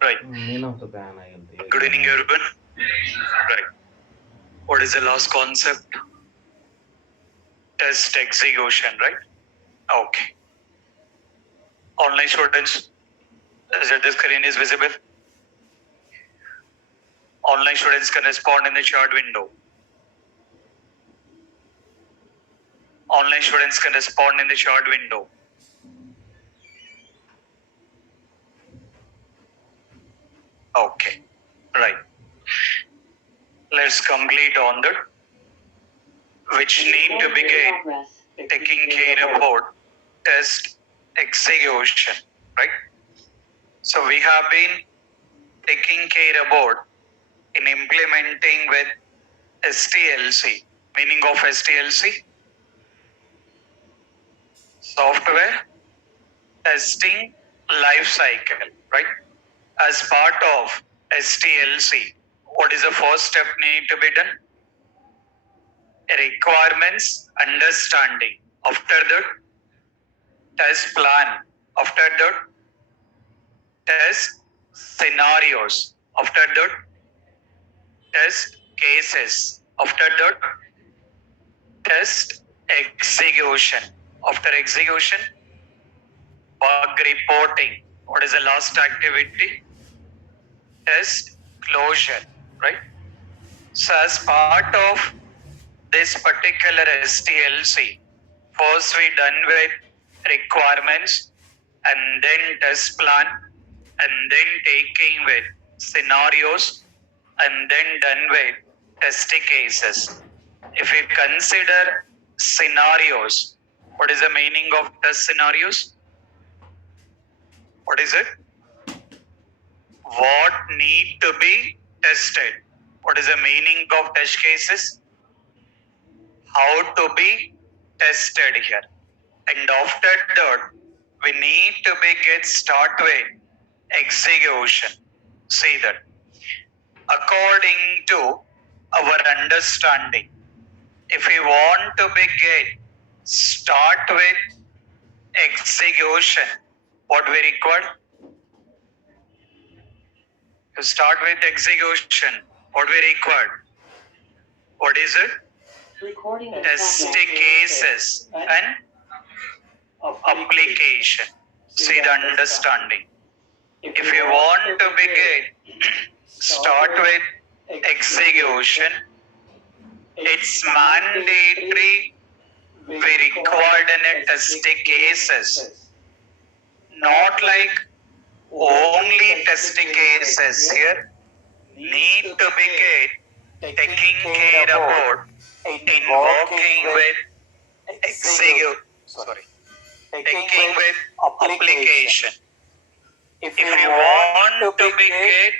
Right. Good evening, everyone. Right. What is the last concept? Test execution, right? Okay. Online students, is it the screen is visible? Online students can respond in the chat window. Online students can respond in the chat window. Okay. Right. Let's complete on that. Which need to begin taking care about test execution, right? So we have been taking care about in implementing with STLC. Meaning of STLC? Software testing life cycle, right? As part of STLC, what is the first step need to be done? Requirements understanding. After that, test plan. After that, test scenarios. After that, test cases. After that, test execution. After execution, bug reporting. What is the last activity? Test closure, right? So as part of this particular STLC, first we done with requirements and then test plan and then taking with scenarios and then done with test cases. If we consider scenarios, what is the meaning of test scenarios? What is it? What need to be tested? What is the meaning of test cases? How to be tested here. And after that, we need to be get start with execution. See that. According to our understanding, if we want to be get start with execution, what we require? To start with execution, what we require? What is it? Test cases and application. See the understanding. If you want to begin, start with execution. It's mandatory. We required in a test cases. Not like only test cases here. Need to begin taking care about in working with taking with application. If you want to begin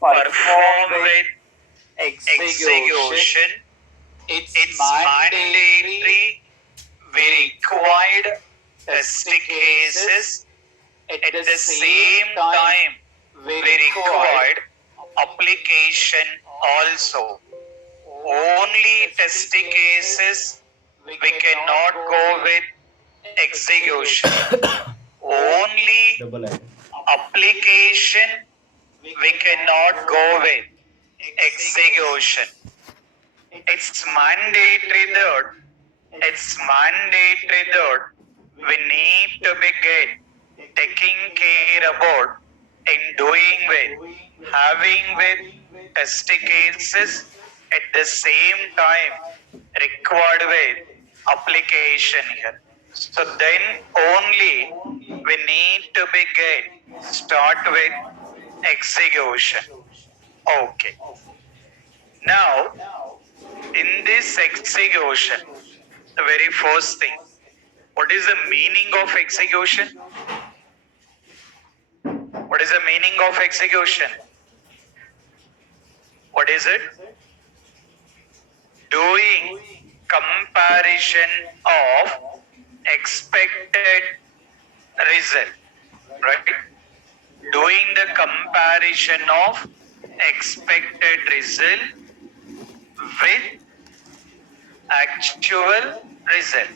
perform with execution, it's mandatory. We required test cases. At the same time, we required application also. Only test cases, we cannot go with execution. Only application, we cannot go with execution. It's mandatory that we need to begin taking care about and doing with having with test cases at the same time required with application here. So then only we need to begin start with execution. Okay. Now in this execution, the very first thing, what is the meaning of execution? What is the meaning of execution? What is it? Doing comparison of expected result, right? Doing the comparison of expected result with actual result.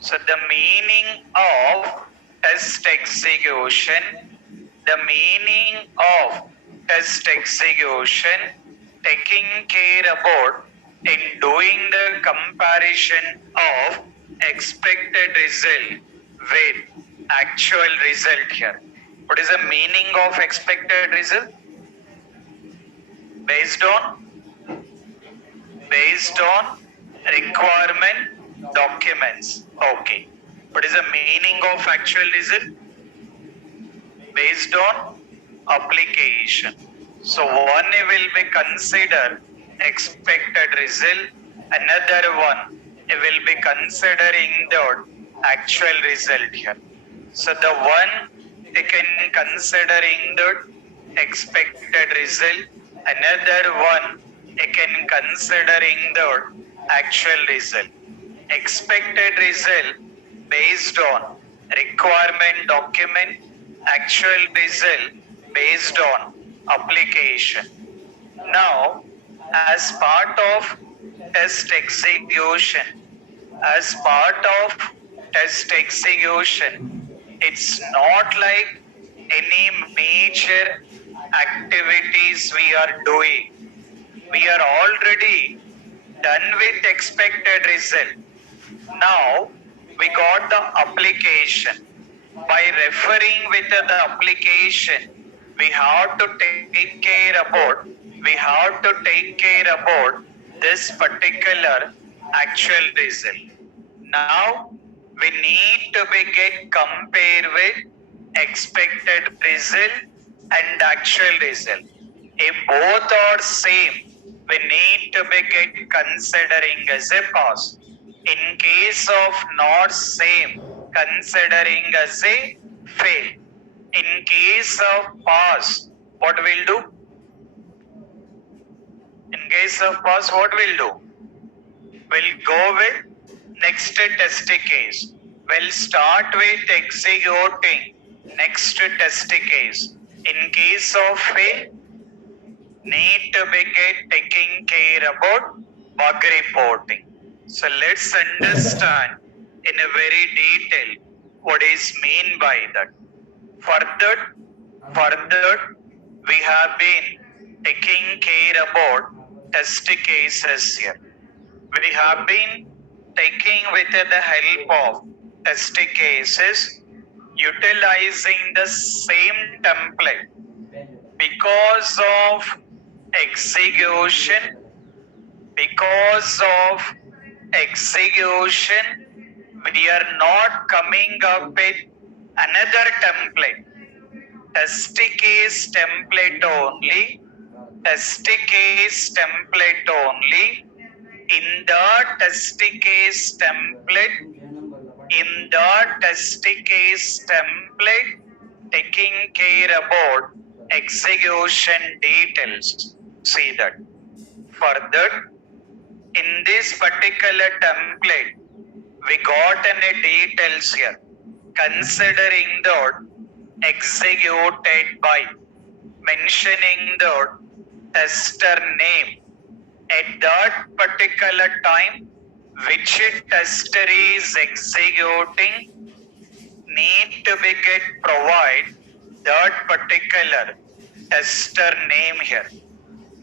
So the meaning of test execution, the meaning of test execution, taking care about in doing the comparison of expected result with actual result here. What is the meaning of expected result? Based on requirement documents. Okay. What is the meaning of actual result? Based on application. So one will be considered expected result, another one will be considering the actual result here. So the one taken considering the expected result, another one taken considering the actual result. Expected result based on requirement document, actual result based on application. Now, as part of test execution, as part of test execution, it's not like any major activities we are doing. We are already done with expected result. Now we got the application. By referring with the application, we have to take care about this particular actual result. Now we need to be get compare with expected result and actual result. If both are same, we need to be get considering as a pass. In case of not same, considering as a fail. In case of pass, what will do? In case of pass, what will do? We'll go with next test case. We'll start with executing next test case. In case of fail, need to be get taking care about bug reporting. So let's understand in a very detail what is mean by that. Further, we have been taking care about test cases here. We have been taking with the help of test cases, utilizing the same template. Because of execution, we are not coming up with another template. Test case template only. In the test case template, taking care about execution details. See that. Further, in this particular template, we got any details here. Considering the executed by, mentioning the tester name at that particular time, which tester is executing, need to be get provide that particular tester name here.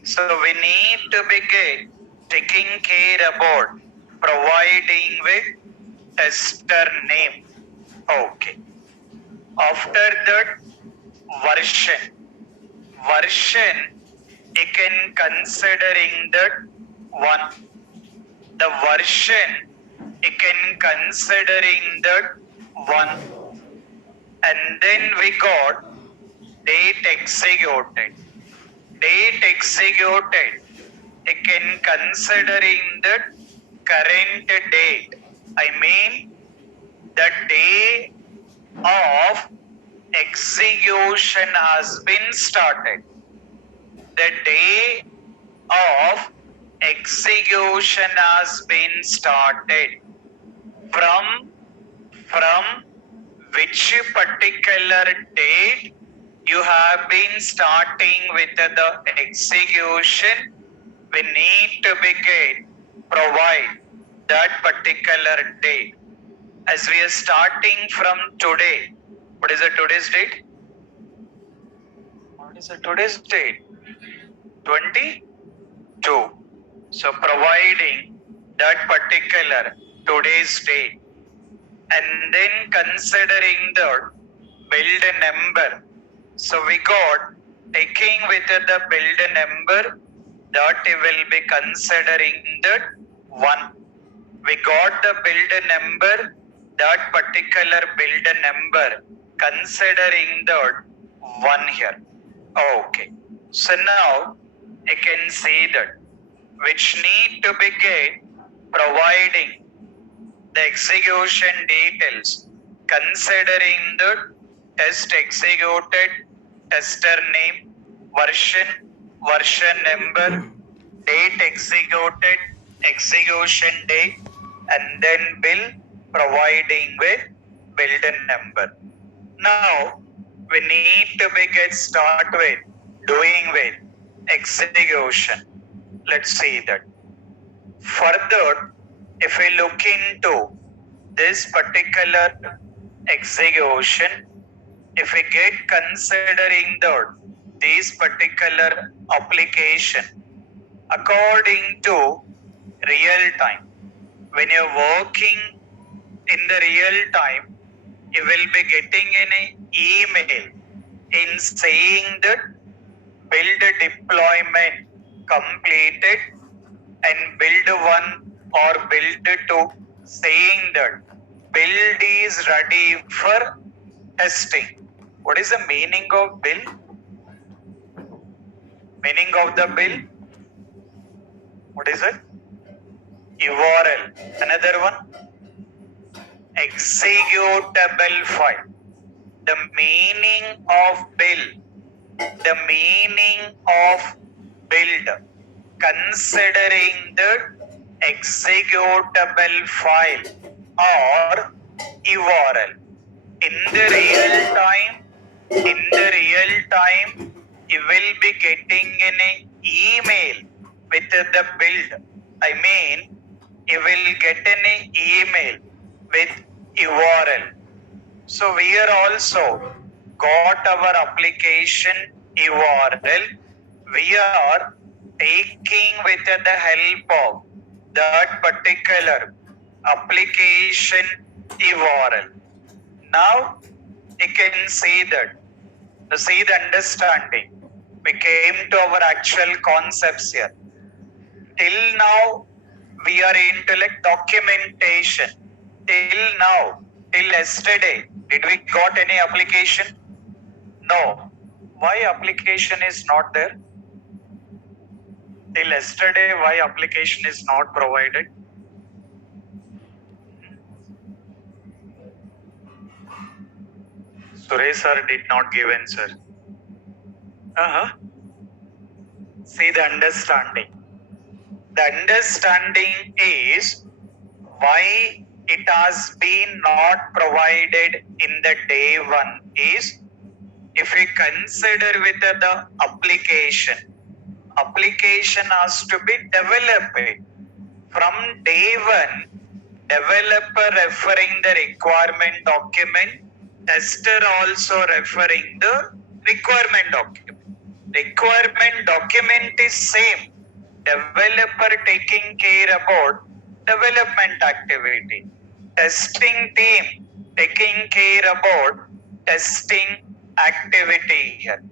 So we need to be get taking care about providing with tester name. Okay. After that, version, you can considering that one. The version, you can considering that one. And then we got date executed. You can considering that current date. I mean the day of execution has been started. The day of execution has been started. From which particular date you have been starting with the execution, we need to provide that particular date. As we are starting from today, What is the today's date? What is the today's date? 22. So providing that particular today's date and then considering the build number. So we got taking with the build number that will be considering the 1. We got the build number, that particular build number considering the 1 here. Okay. So now I can see that which need to be get providing the execution details considering the test executed, tester name, version number, date executed, execution date, and then bill providing with build number. Now we need to be get start with doing with execution. Let's see that. Further, if we look into this particular execution, if we get considering this particular application according to real time, when you're working in the real time, you will be getting an email in saying that build deployment completed and build 1 or build 2 saying that build is ready for testing. What is the meaning of build? Meaning of the build? What is it? URL. Another one? Executable file. The meaning of build. The meaning of build. Considering the executable file or URL. In the real time, you will be getting an email with the build. I mean, you will get an email with URL. So we are also got our application URL. We are taking with the help of that particular application URL. Now you can see that. To see the understanding. We came to our actual concepts here. Till now, we are into like documentation. Till now, till yesterday, did we got any application? No. Why application is not there? Till yesterday, why application is not provided? Suresh sir did not give answer. See the understanding. The understanding is why it has been not provided in the day 1 is if we consider with the application has to be developed. From day 1, developer referring the requirement document, tester also referring the requirement document. Requirement document is same. Developer taking care about development activity. Testing team taking care about testing activity here.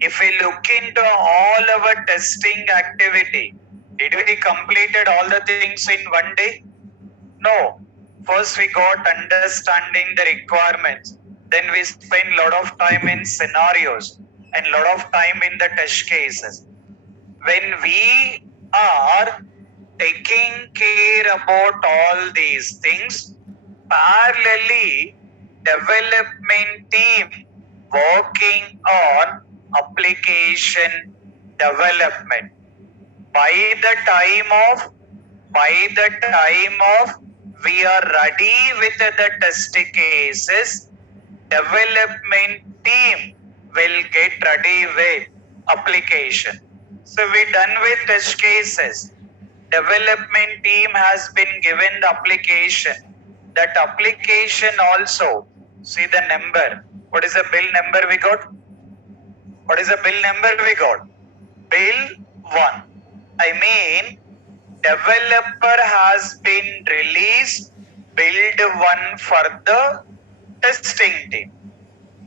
If we look into all our testing activity, did we completed all the things in one day? No. First we got understanding the requirements. Then we spend a lot of time in scenarios and a lot of time in the test cases. When we are taking care about all these things, parallelly development team working on application development. By the time of we are ready with the test cases, development team will get ready with application. So we done with test cases. Development team has been given the application. That application also, see the number. What is the bill number we got? What is the bill number we got? Bill 1. I mean, developer has been released build 1 for the testing team.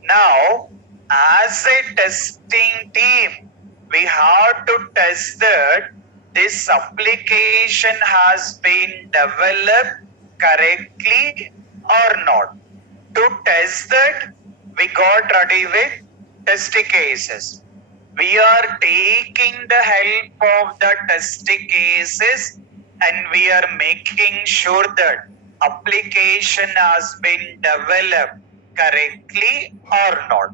Now, as a testing team, we have to test that this application has been developed correctly or not. To test that, we got ready with test cases. We are taking the help of the test cases and we are making sure that application has been developed correctly or not.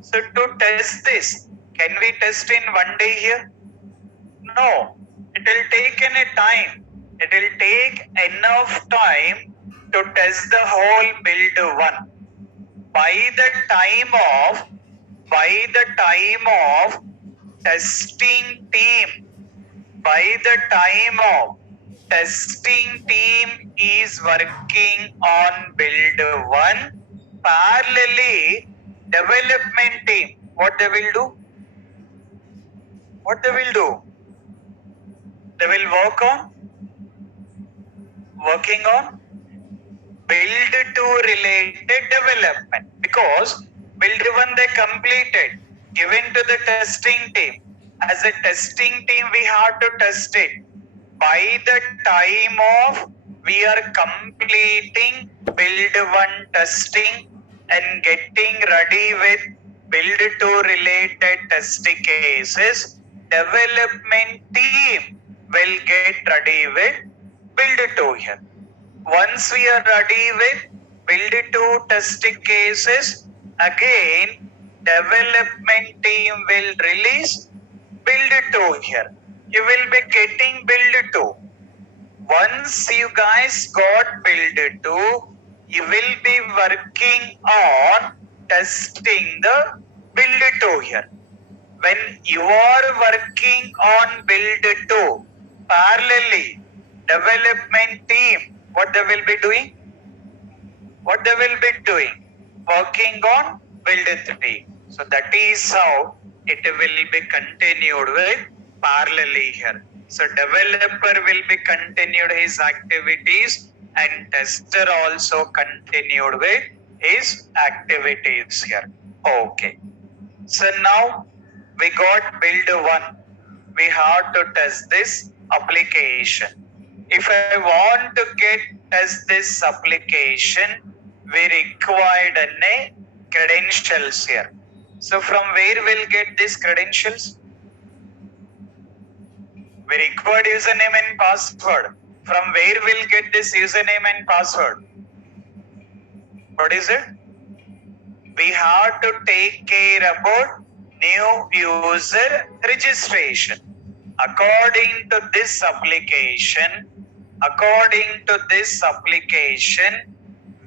So to test this, can we test in one day here? No, it will take any time. It will take enough time to test the whole build 1. By the time of testing team, by the time of testing team is working on build 1, parallelly development team, what they will do? What they will do? They will working on build 2 related development, because build 1 they completed, given to the testing team. As a testing team we have to test it. By the time of we are completing build 1 testing and getting ready with build 2 related test cases, development team will get ready with build 2 here. Once we are ready with build 2 test cases, again development team will release build 2 here. You will be getting build 2. Once you guys got build 2, you will be working on testing the build 2 here. When you are working on build 2, parallelly development team, what they will be doing? What they will be doing? Working on build 3. So that is how it will be continued with parallelly here. So developer will be continued his activities and tester also continued with his activities here. Okay. So now we got build 1. We have to test this application. If I want to test this application, we required a credentials here. So from where we'll get these credentials? We required username and password. From where we'll get this username and password? What is it? We have to take care about new user registration. According to this application,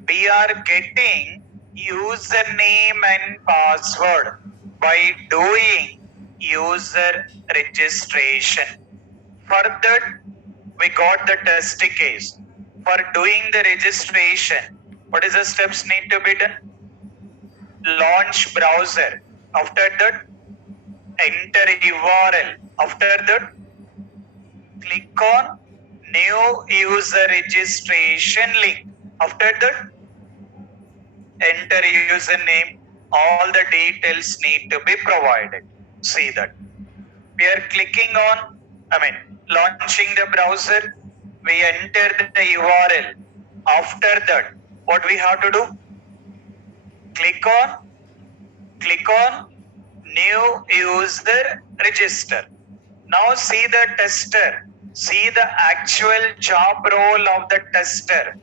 we are getting username and password by doing user registration. For that, we got the test case. For doing the registration, what is the steps need to be done? Launch browser. After that, enter URL. After that, click on new user registration link. After that, enter username. All the details need to be provided. See that. We are clicking on, launching the browser. We enter the URL. After that, what we have to do? Click on new user register. Now see the tester. See the actual job role of the tester.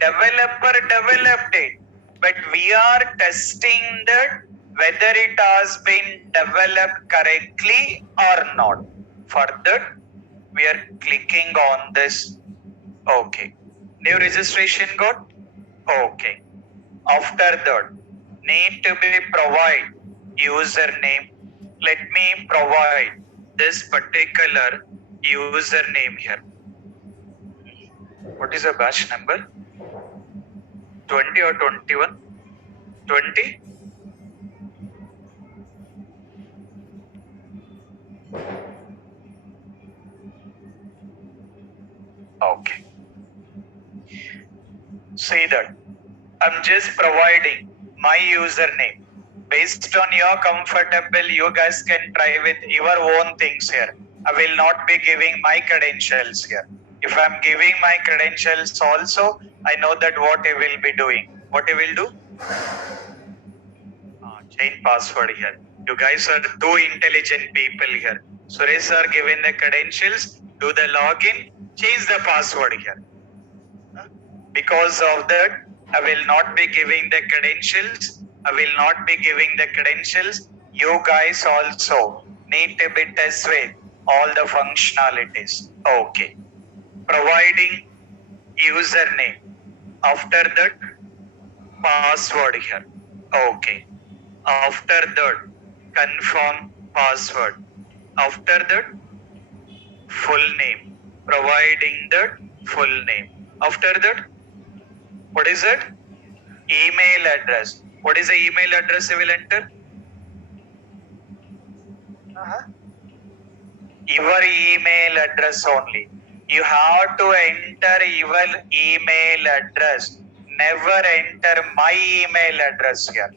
Developer developed it, but we are testing that whether it has been developed correctly or not. For that, we are clicking on this. Okay. New registration got? Okay. After that, need to be provide username. Let me provide this particular username here. What is the batch number? 20 or 21? 20? Okay. See that. I'm just providing my username. Based on your comfortable, you guys can try with your own things here. I will not be giving my credentials here. If I'm giving my credentials also, I know that what I will be doing. What I will do? Change password here. You guys are too intelligent people here. Suresh sir given the credentials, do the login, change the password here. Because of that, I will not be giving the credentials. I will not be giving the credentials. You guys also need to be test with all the functionalities. Okay. Providing username. After that, password here. Okay. After that, confirm password. After that, full name. Providing that full name. After that, what is it? Email address. What is the email address you will enter? Your email address only. You have to enter your email address. Never enter my email address here.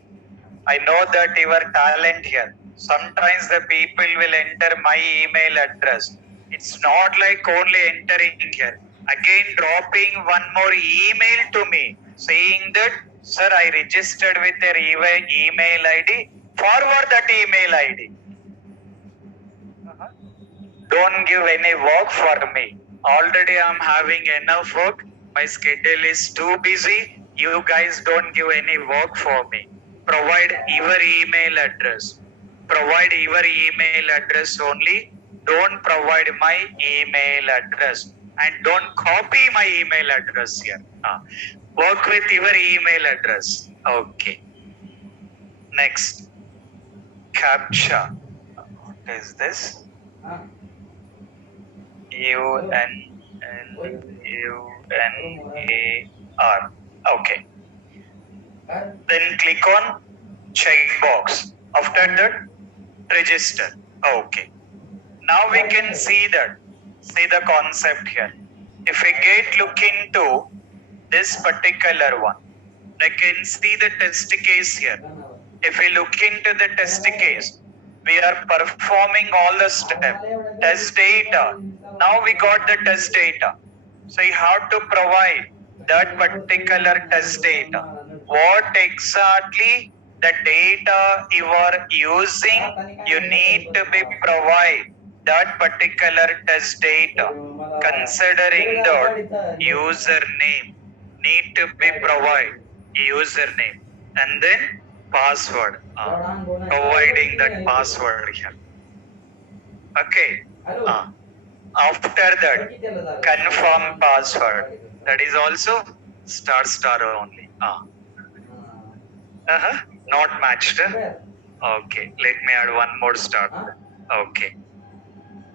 I know that your talent here. Sometimes the people will enter my email address. It's not like only entering here. Again, dropping one more email to me saying that, sir, I registered with your email ID. Forward that email ID. Don't give any work for me. Already I'm having enough work. My schedule is too busy. You guys don't give any work for me. Provide your email address. Provide your email address only. Don't provide my email address. And don't copy my email address here. Work with your email address. Okay. Next. CAPTCHA. What is this? UNNUNAR. Okay. Then click on checkbox. After that, register. Okay. Now we can see the concept here. If we get look into this particular one, I can see the test case here. If we look into the test case, we are performing all the steps. Test data. Now we got the test data. So you have to provide that particular test data. What exactly the data you are using, you need to be provide that particular test data. Considering the username, need to be provide username and then password. Providing that password here. Okay. After that, confirm password. That is also star only. Not matched. Okay. Let me add one more star. Okay.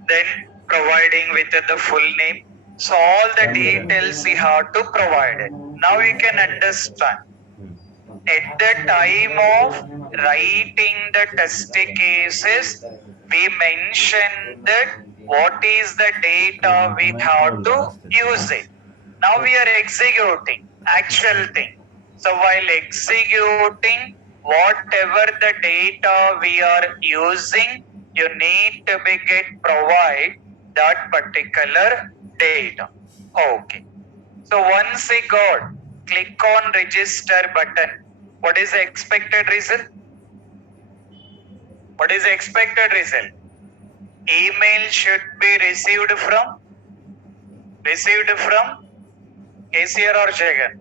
Then providing with the full name. So all the details we have to provide it. Now we can understand. At the time of writing the test cases, we mentioned that what is the data we have to use it. Now we are executing actual thing. So while executing whatever the data we are using, you need to be get provide that particular data. Okay. So once we got, click on register button. What is the expected result? What is the expected result? Email should be received from KCR or Jagan?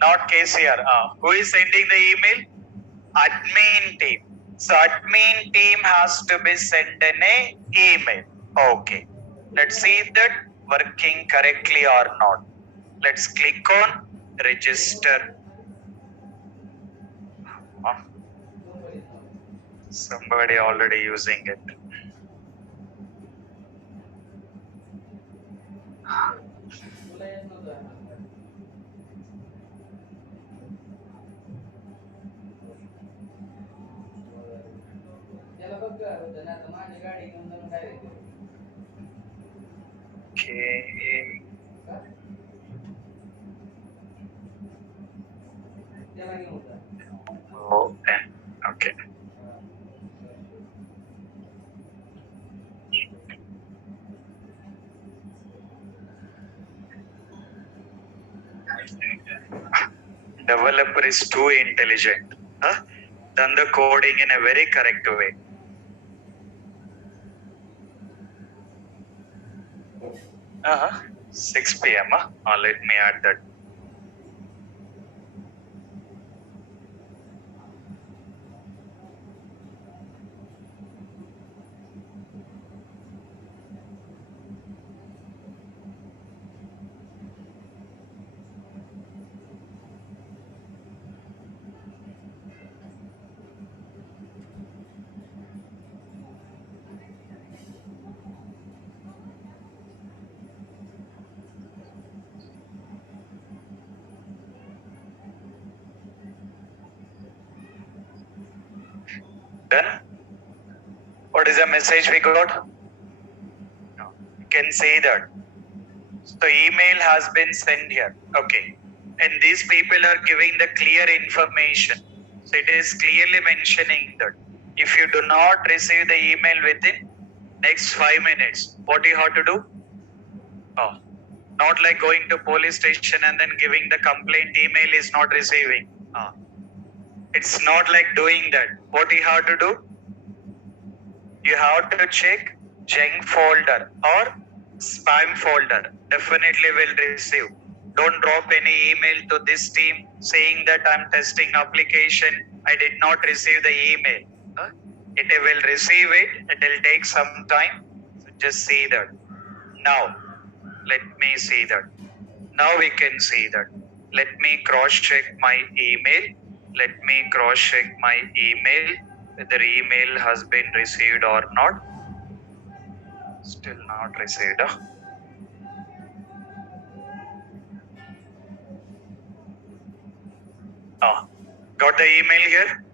Not KCR. Who is sending the email? Admin team. So admin team has to be sent an email. Okay. Let's see if that working correctly or not. Let's click on register. Somebody already using it. Okay. O-N. Okay. Developer is too intelligent. Huh? Done the coding in a very correct way. 6 p.m. Let me add that. Done? What is the message we got? You can say that. So email has been sent here. Okay. And these people are giving the clear information. So it is clearly mentioning that if you do not receive the email within next 5 minutes, what you have to do? Oh, not like going to police station and then giving the complaint email is not receiving. It's not like doing that. What you have to do? You have to check junk folder or spam folder. Definitely will receive. Don't drop any email to this team saying that I'm testing application. I did not receive the email. It will receive it. It will take some time. So just see that. Now, let me see that. Now we can see that. Let me cross check my email. Let me cross check my email. Whether email has been received or not. Still not received. Got the email here?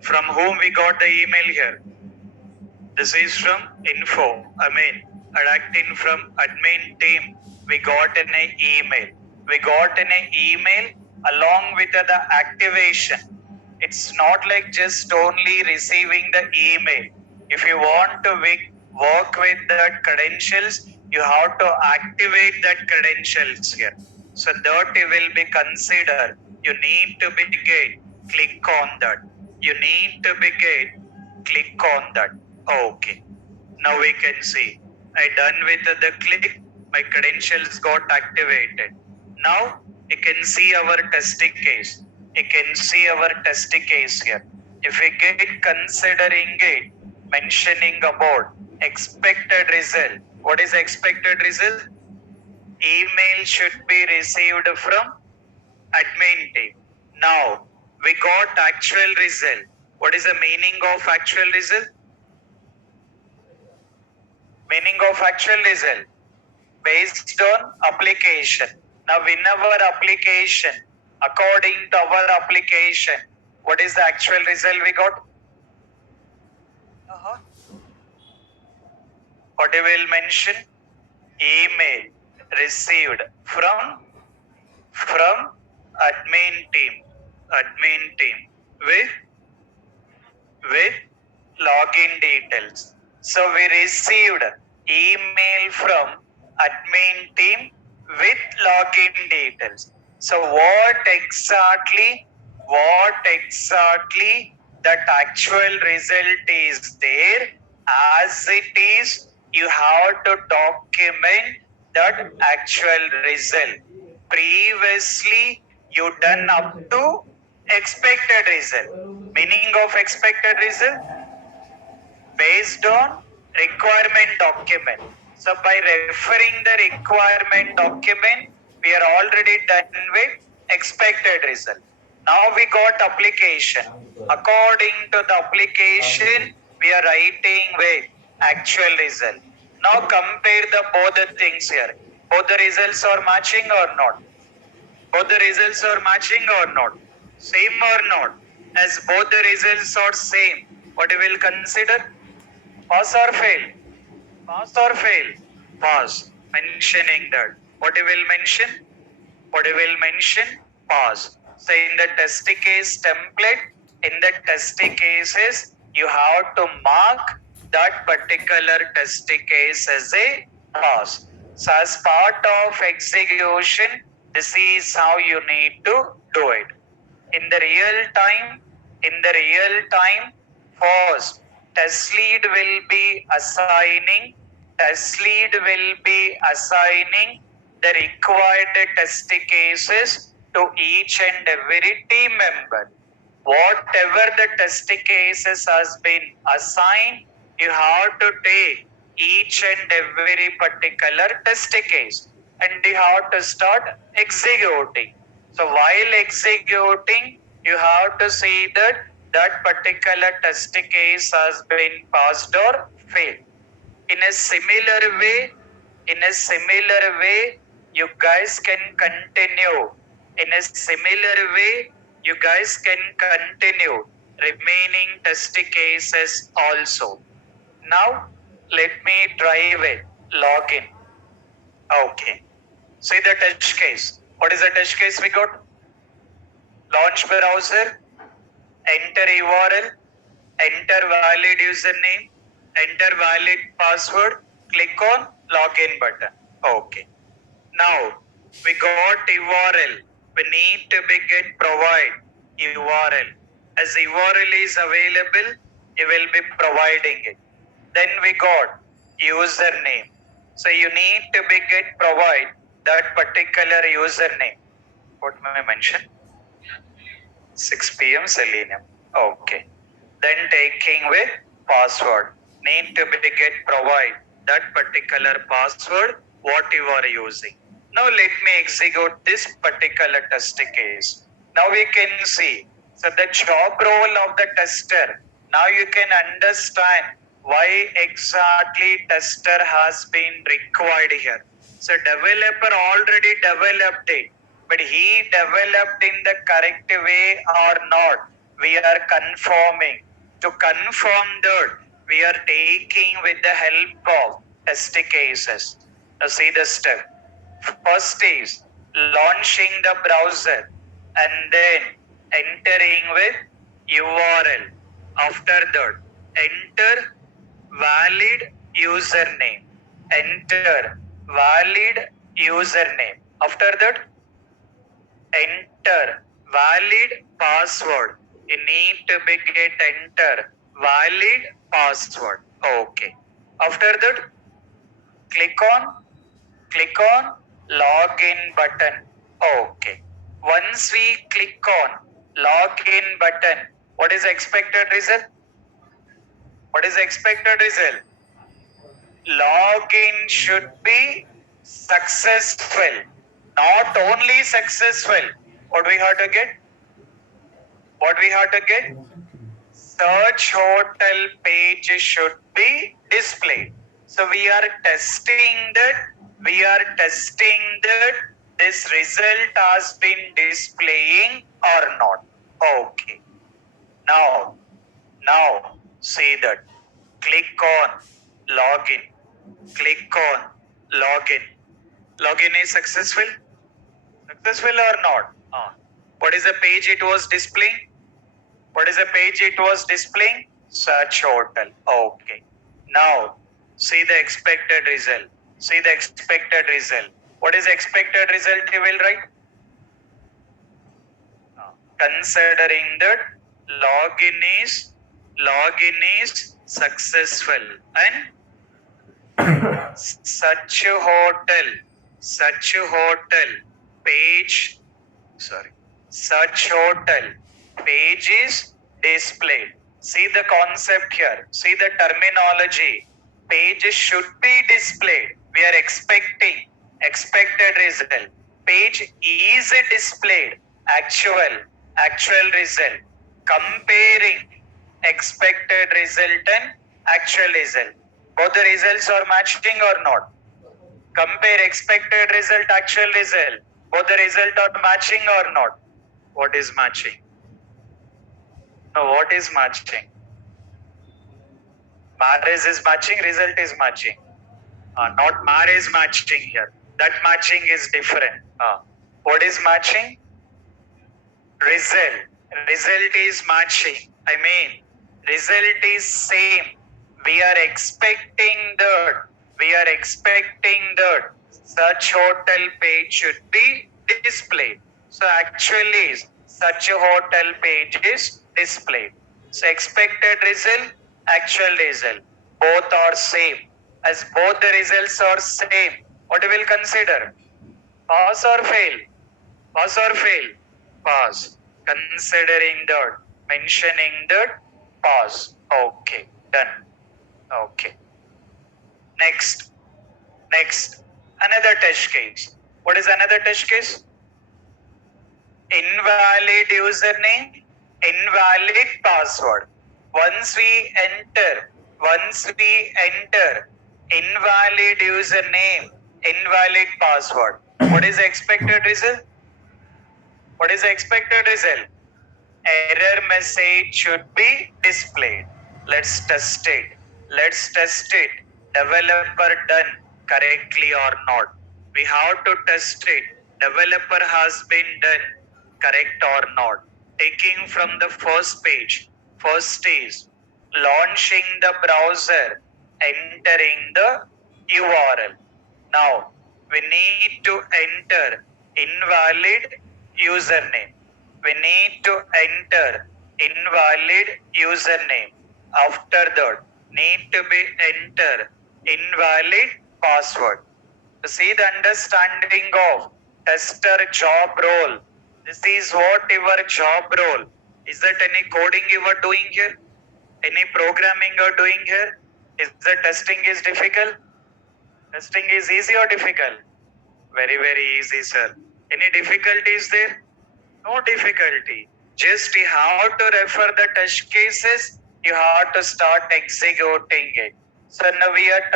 From whom we got the email here? This is from admin from admin team. We got an email. We got an email along with the activation. It's not like just only receiving the email. If you want to work with that credentials, you have to activate that credentials here. So that will be considered. You need to click on that. You need to click on that. Okay. Now we can see. I done with the click. My credentials got activated. Now you can see our testing case. You can see our testing case here. If we get considering it, mentioning about expected result. What is expected result? Email should be received from admin team. Now we got actual result. What is the meaning of actual result? Meaning of actual result based on application. Now in our application, according to our application, what is the actual result we got? What I will mention? Email received from admin team with login details. So we received email from admin team with login details. So what exactly that actual result is there? As it is, you have to document that actual result. Previously, you done up to expected result. Meaning of expected result? Based on requirement document. So by referring the requirement document, we are already done with expected result. Now we got application. According to the application, we are writing with actual result. Now compare both the things here. Both the results are matching or not? Both the results are matching or not? Same or not? As both the results are same, what we will consider? Pass or fail? Pass or fail? Pass. Mentioning that. What you will mention? Pass. So in the test case template, in the test cases, you have to mark that particular test case as a pass. So as part of execution, this is how you need to do it. In the real time, first, test lead will be assigning the required test cases to each and every team member. Whatever the test cases has been assigned, you have to take each and every particular test case and you have to start executing. So while executing, you have to see that that particular test case has been passed or failed. In a similar way, you guys can continue. In a similar way, you guys can continue remaining test cases also. Now, let me drive it. Login. Okay. See the test case. What is the test case we got? Launch browser, enter URL, enter valid username, enter valid password, click on login button. Okay. Now we got URL. We need to provide URL. As URL is available, you will be providing it. Then we got username. So you need to provide that particular username. What may I mention? 6 p.m. Selenium. Okay. Then taking with password. Need to provide that particular password what you are using. Now let me execute this particular test case. Now we can see. So the job role of the tester. Now you can understand why exactly tester has been required here. So developer already developed it, but he developed in the correct way or not. We are confirming. To confirm that, we are taking with the help of test cases. Now see the step. First is launching the browser and then entering with URL. After that, enter valid username. Enter valid username. After that, enter valid password. You need to enter valid password. Okay. After that, click on login button. Okay. Once we click on login button, what is the expected result? What is the expected result? Login should be successful. Not only successful. What we have to get? What we have to get? Search hotel page should be displayed. So we are testing that this result has been displaying or not. Okay. Now see that. Click on login. Click on login. Login is successful? Successful or not? What is the page it was displaying? What is the page it was displaying? Search hotel. Okay. Now, see the expected result. See the expected result. What is the expected result you will write? Considering that login is successful and such hotel page is displayed. See the concept here. See the terminology. Page should be displayed. We are expected result. Page is displayed. Actual result. Comparing expected result and actual result. Both the results are matching or not? Compare expected result, actual result. Both the result are matching or not? What is matching? No, what is matching? Marriage is matching, result is matching. Not marriage matching here. That matching is different. What is matching? Result is matching. I mean, result is same. We are expecting that. We are expecting that such hotel page should be displayed. So actually, such a hotel page is displayed. So expected result, actual result, both are same. As both the results are same, what we will consider? Pass or fail? Pass or fail? Pass. Considering that, mentioning that, pass. Okay, done. Okay. Next. Another test case. What is another test case? Invalid username, invalid password. Once we enter invalid username, invalid password, what is the expected result? What is the expected result? Error message should be displayed. Let's test it. Developer done correctly or not. We have to test it. Developer has been done correct or not. Taking from the first page. First is launching the browser, entering the URL. Now we need to enter invalid username. We need to enter invalid username. After that, need to be enter invalid password. See the understanding of tester job role. This is what your job role. Is that any coding you are doing here? Any programming you are doing here? Is the testing is difficult? Testing is easy or difficult? Very, very easy, sir. Any difficulties there? No difficulty. Just you have to refer the test cases. You have to start executing it. So now we are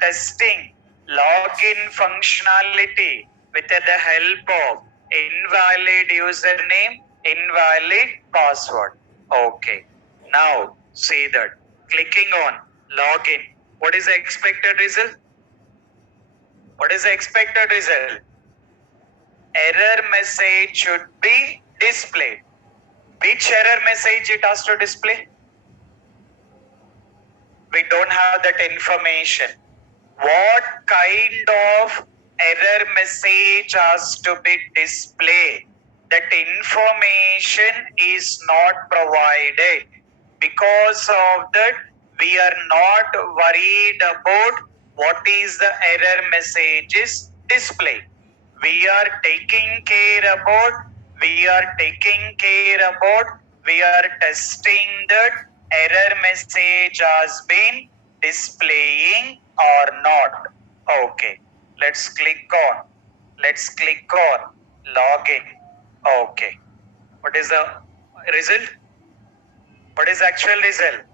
testing login functionality with the help of invalid username, invalid password. Okay. Now see that. Clicking on login. What is the expected result? What is the expected result? Error message should be displayed. Which error message it has to display? We don't have that information. What kind of error message has to be displayed? That information is not provided. Because of that, we are not worried about what is the error message is displayed. We are taking care about, we are testing that error message has been displaying or not. Okay, let's click on login. Okay, what is the result? What is actual result?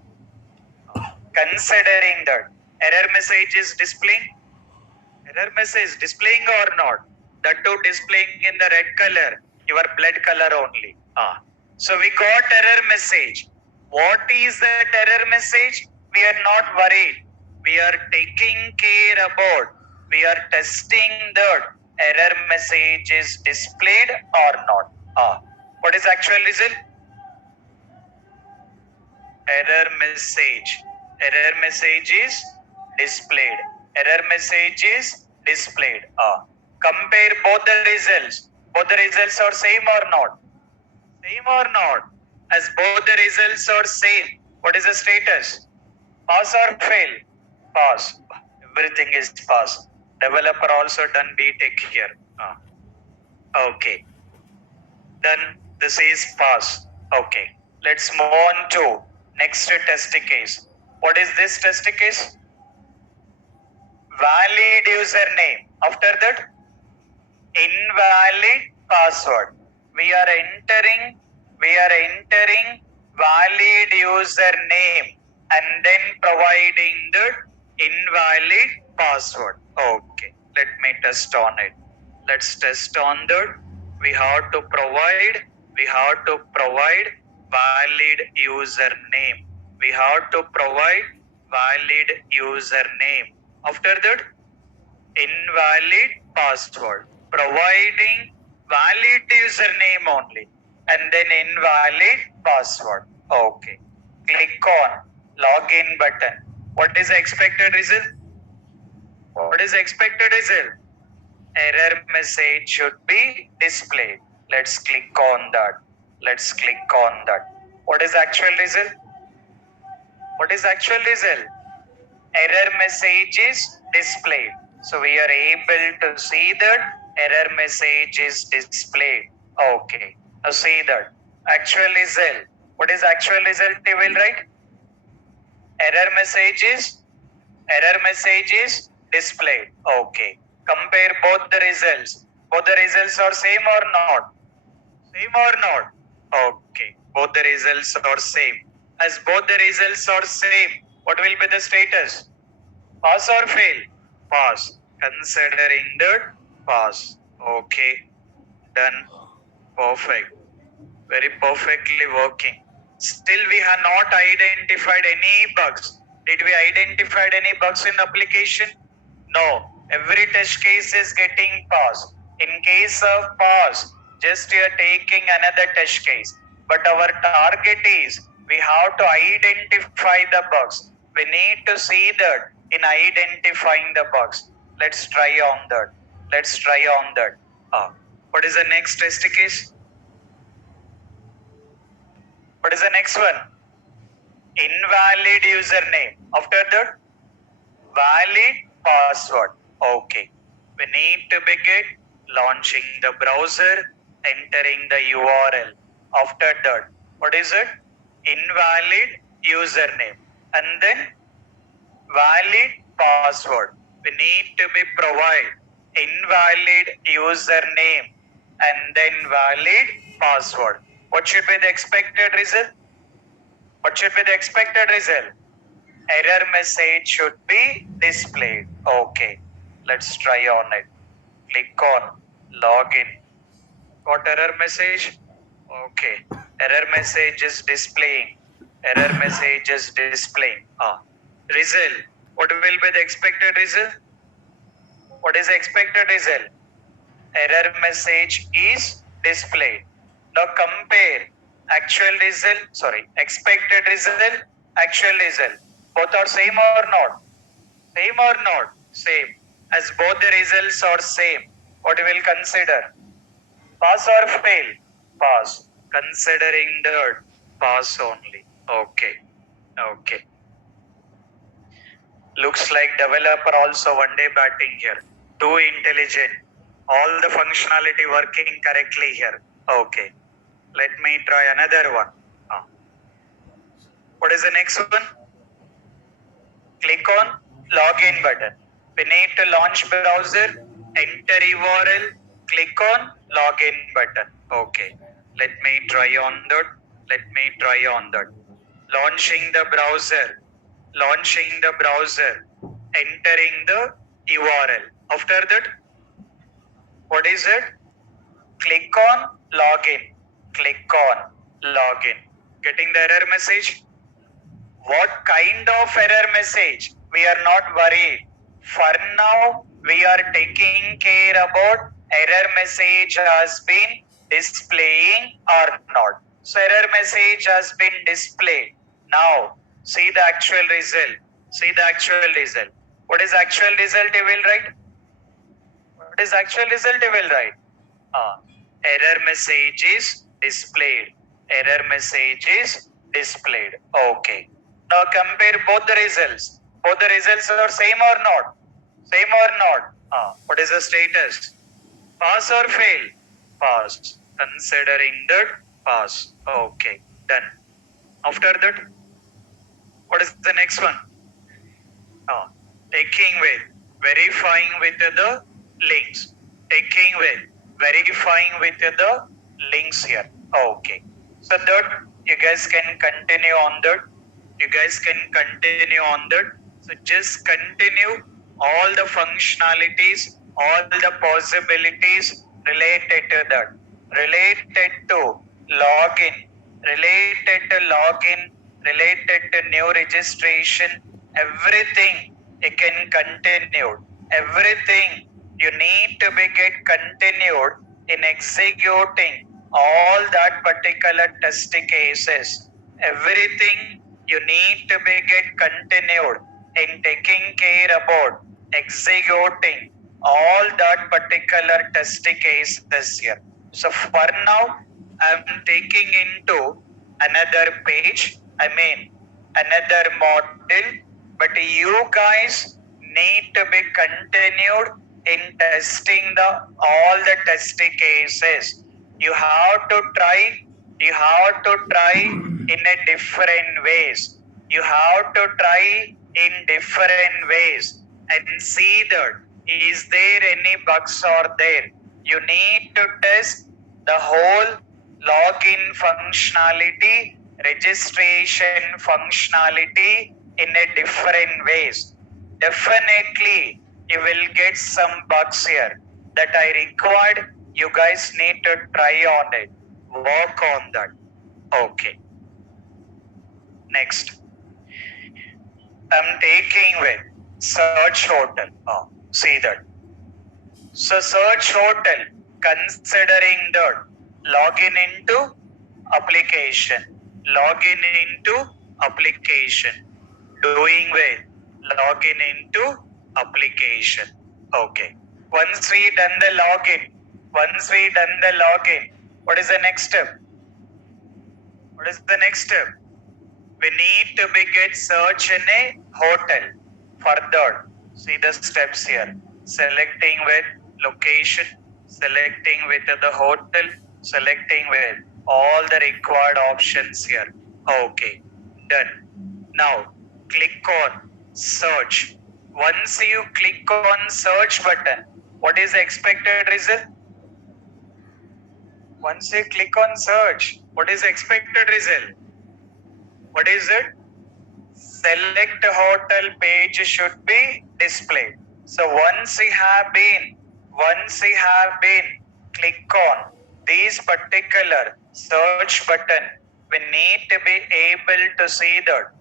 Considering that error message is displaying or not? That too displaying in the red color, your blood color only. So we got error message. What is that error message? We are not worried. We are taking care about. We are testing that error message is displayed or not. What is actual result? Error message is displayed. Error message is displayed. Compare both the results. Both the results are same or not? Same or not? As both the results are same, what is the status? Pass or fail? Pass. Everything is pass. Developer also done B.Tech here. Okay. Then this is pass. Okay. Let's move on to next test case. What is this test case? Valid username. After that, invalid password. We are entering valid username and then providing the invalid password. Okay, let me test on it. Let's test on that. We have to provide valid username. We have to provide valid username. After that, invalid password. Providing valid username only, and then invalid password. Okay. Click on login button. What is the expected result? What is the expected result? Error message should be displayed. Let's click on that. Let's click on that. What is the actual result? What is the actual result? Error message is displayed. So we are able to see that error message is displayed. Okay. Now see that. Actual result. What is actual result? You will write. Error message is displayed. Okay. Compare both the results. Both the results are same or not? Same or not? Okay. Both the results are same. As both the results are same, what will be the status? Pass or fail? Pass. Considering that, pass. Okay. Done. Perfect. Very perfectly working. Still we have not identified any bugs. Did we identify any bugs in the application? No. Every test case is getting passed. In case of pass, just you are taking another test case. But our target is we have to identify the bugs. We need to see that in identifying the bugs. Let's try on that. Let's try on that. What is the next test case? What is the next one? Invalid username. After that, valid password. Okay. We need to begin launching the browser, entering the URL. After that, what is it? Invalid username. And then valid password. We need to be provide invalid username and then valid password. What should be the expected result? What should be the expected result? Error message should be displayed. Okay. Let's try on it. Click on login. Got error message? Okay. Error message is displaying. Error message is displaying. Result. What will be the expected result? What is the expected result? Error message is displayed. Now compare expected result, actual result. Both are same or not? Same or not? Same. As both the results are same, what we will consider? Pass or fail? Pass. Considering that, pass only. Okay. Okay. Looks like developer also one day batting here. Too intelligent. All the functionality working correctly here. Okay. Let me try another one. What is the next one? Click on login button. We need to launch browser, enter URL, click on login button. Okay. Let me try on that. Let me try on that. Launching the browser, entering the URL. After that, what is it? Click on login. Click on login. Getting the error message? What kind of error message? We are not worried. For now, we are taking care about error message has been displaying or not. So error message has been displayed. Now, see the actual result. See the actual result. What is actual result you will write? What is actual result you will write? Error message is displayed. Error message is displayed. Okay. Now compare both the results. Both the results are same or not? Same or not? What is the status? Pass or fail? Pass. Considering that, pass. Okay. Done. After that, what is the next one? Taking with, verifying with the links. Taking with, verifying with the links here. Okay. So that you guys can continue on that. You guys can continue on that. So just continue all the functionalities, all the possibilities related to that. Related to login, related to new registration, everything you can continue. Everything you need to be get continued in executing all that particular test cases, everything you need to be get continued in taking care about executing all that particular test cases here. So for now, I'm taking into another page, another model, but you guys need to be continued in testing all the test cases. You have to try in a different ways. You have to try in different ways and see that is there any bugs or there. You need to test the whole login functionality, registration functionality in a different ways. Definitely you will get some bugs here that I required. You guys need to try on it, work on that. Okay, next I'm taking with search hotel. See that. So search hotel, considering that login into application, doing with login into application. Okay. Once we done the login, what is the next step? We need to be get search in a hotel. Further, see the steps here. Selecting with location, selecting with the hotel, selecting with all the required options here. Okay, done. Now click on search. Once you click on search button, what is the expected result? Once you click on search, what is the expected result? What is it? Select hotel page should be displayed. So once we have been click on this particular search button, we need to be able to see that.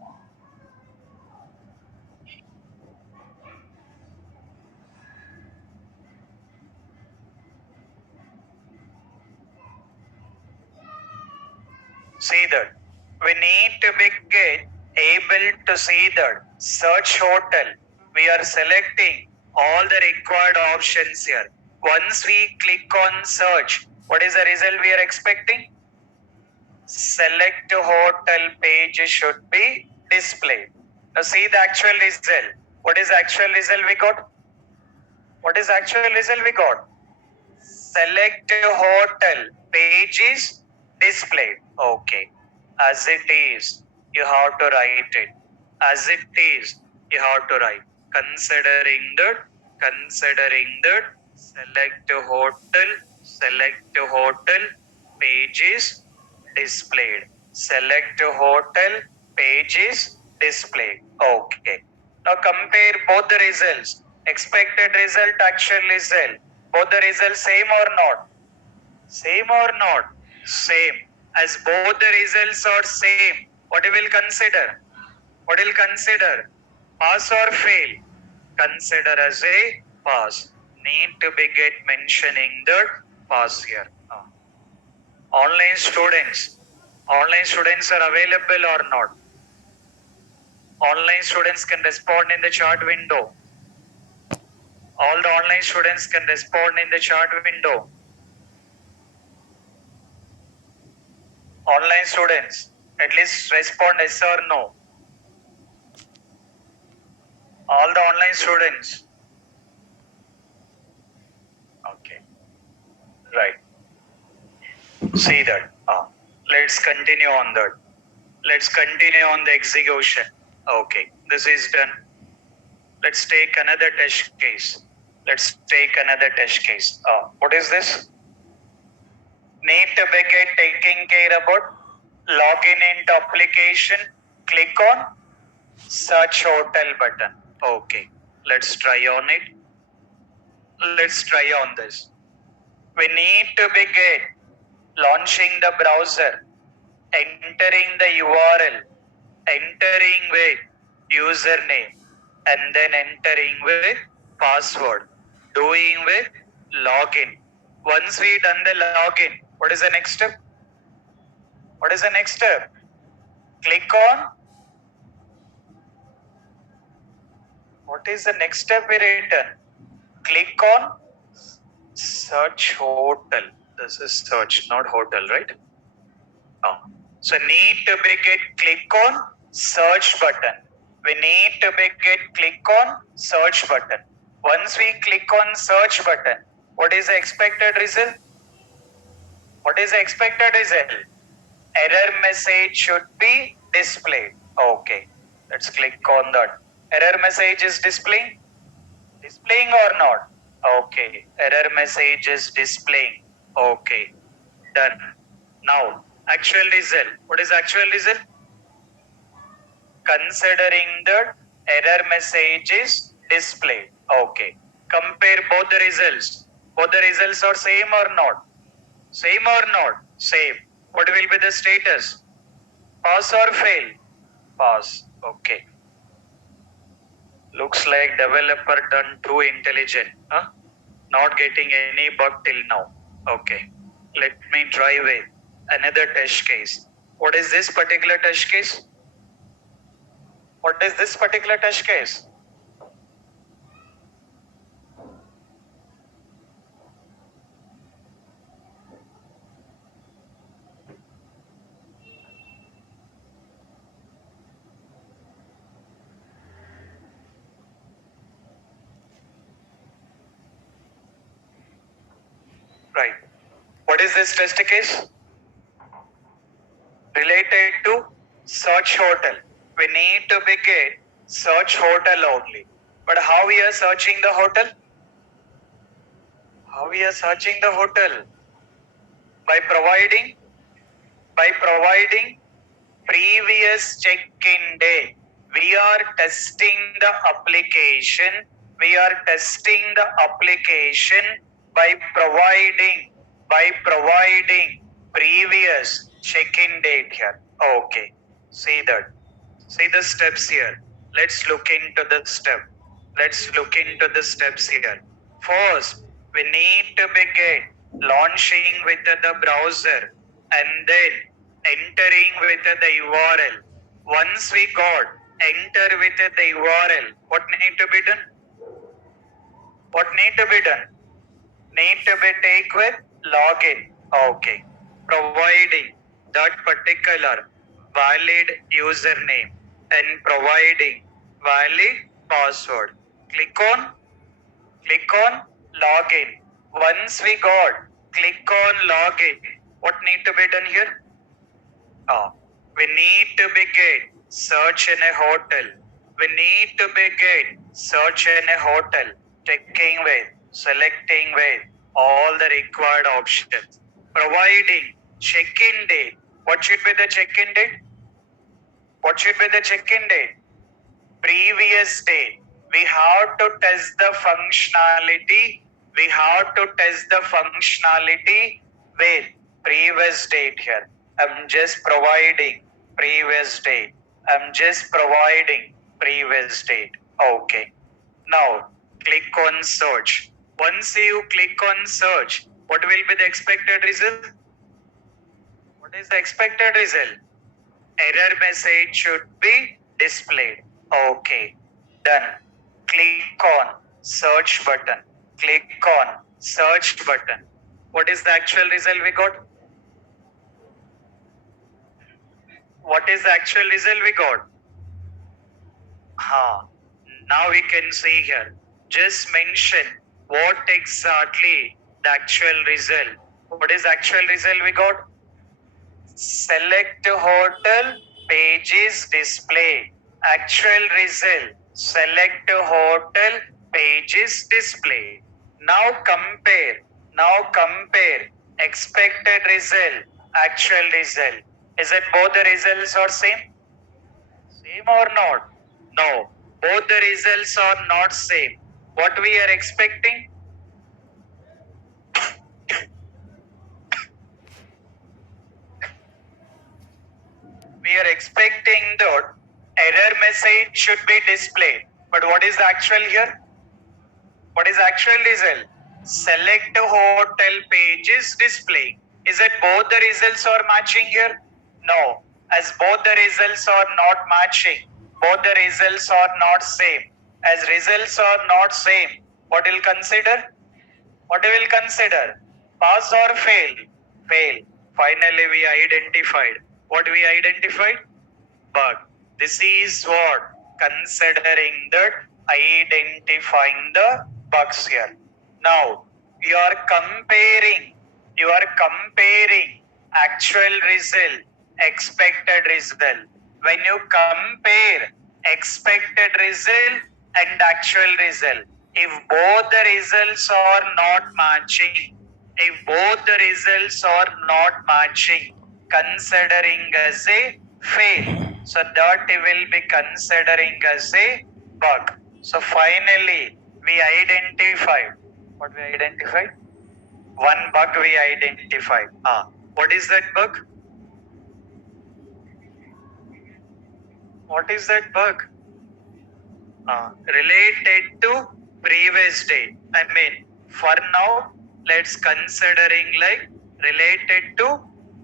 See that. We need to be able to see that search hotel. We are selecting all the required options here. Once we click on search, what is the result we are expecting? Select hotel page should be displayed. Now see the actual result. What is the actual result we got? Select hotel page is displayed. Okay. As it is, you have to write it. Considering that, select hotel page is displayed. Okay. Now compare both the results. Expected result, actual result. Both the results same or not? Same. As both the results are same, what you will consider? Pass or fail? Consider as a pass. Need to be get mentioning the pass here. Online students are available or not? Online students can respond in the chat window. All the online students can respond in the chat window. Online students, at least respond yes or no. All the online students. Okay. Right. See that. Let's continue on that. Let's continue on the execution. Okay. This is done. Let's take another test case. What is this? Need to begin taking care about login into application. Click on search hotel button. Okay. Let's try on it. Let's try on this. We need to begin launching the browser, entering the URL, entering with username, and then entering with password, doing with login. Once we done the login, what is the next step? What is the next step? Click on. What is the next step we written? Click on search hotel. This is search, not hotel, right? No. So need to be get click on search button. We need to be get click on search button. Once we click on search button, what is the expected result? What is the expected result? Error message should be displayed. Okay. Let's click on that. Error message is displaying? Displaying or not? Okay. Error message is displaying. Okay. Done. Now, actual result. What is actual result? Considering the error message is displayed. Okay. Compare both the results. Both the results are same or not? Same or not? Same. What will be the status? Pass or fail? Pass. Okay. Looks like developer done too intelligent. Huh? Not getting any bug till now. Okay. Let me try with another test case. What is this particular test case? What is this particular test case? Right. What is this test case? Related to search hotel. We need to begin search hotel only. But how we are searching the hotel? How we are searching the hotel? By providing previous check-in day. We are testing the application. We are testing the application by providing previous check-in date here. Okay. See that. See the steps here. Let's look into the step. Let's look into the steps here. First, we need to begin launching with the browser and then entering with the URL. Once we got enter with the URL, what need to be done? What need to be done? Need to be take with login. Okay. Providing that particular valid username and providing valid password. Click on login. Once we got click on login, what need to be done here? We need to begin search in a hotel. We need to begin search in a hotel, checking with, selecting with all the required options, providing check-in date. What should be the check-in date? What should be the check-in date? Previous date. We have to test the functionality. We have to test the functionality with previous date here. I'm just providing previous date. I'm just providing previous date. Okay. Now click on search. Once you click on search, what will be the expected result? What is the expected result? Error message should be displayed. Okay. Done. Click on search button. Click on search button. What is the actual result we got? What is the actual result we got? Now we can see here. Just mention what exactly the actual result. What is the actual result we got? Select hotel pages display. Actual result. Select hotel pages display. Now compare. Expected result. Actual result. Is it both the results are same? Same or not? No. Both the results are not same. What we are expecting? We are expecting that error message should be displayed. But what is the actual here? What is the actual result? select hotel page is displaying. Is it both the results are matching here? No. As both the results are not matching, both the results are not same. As results are not same, what will consider? What we will consider? Pass or fail? Fail. Finally, we identified. What we identified? Bug. This is what? Considering that identifying the bugs here. Now, you are comparing actual result, expected result. When you compare expected result and actual result, if both the results are not matching, if both the results are not matching, considering as a fail. So that will be considering as a bug. So finally, we identified. What we identified? One bug we identified. What is that bug? What is that bug? Related to previous date. I mean, for now, let's considering like related to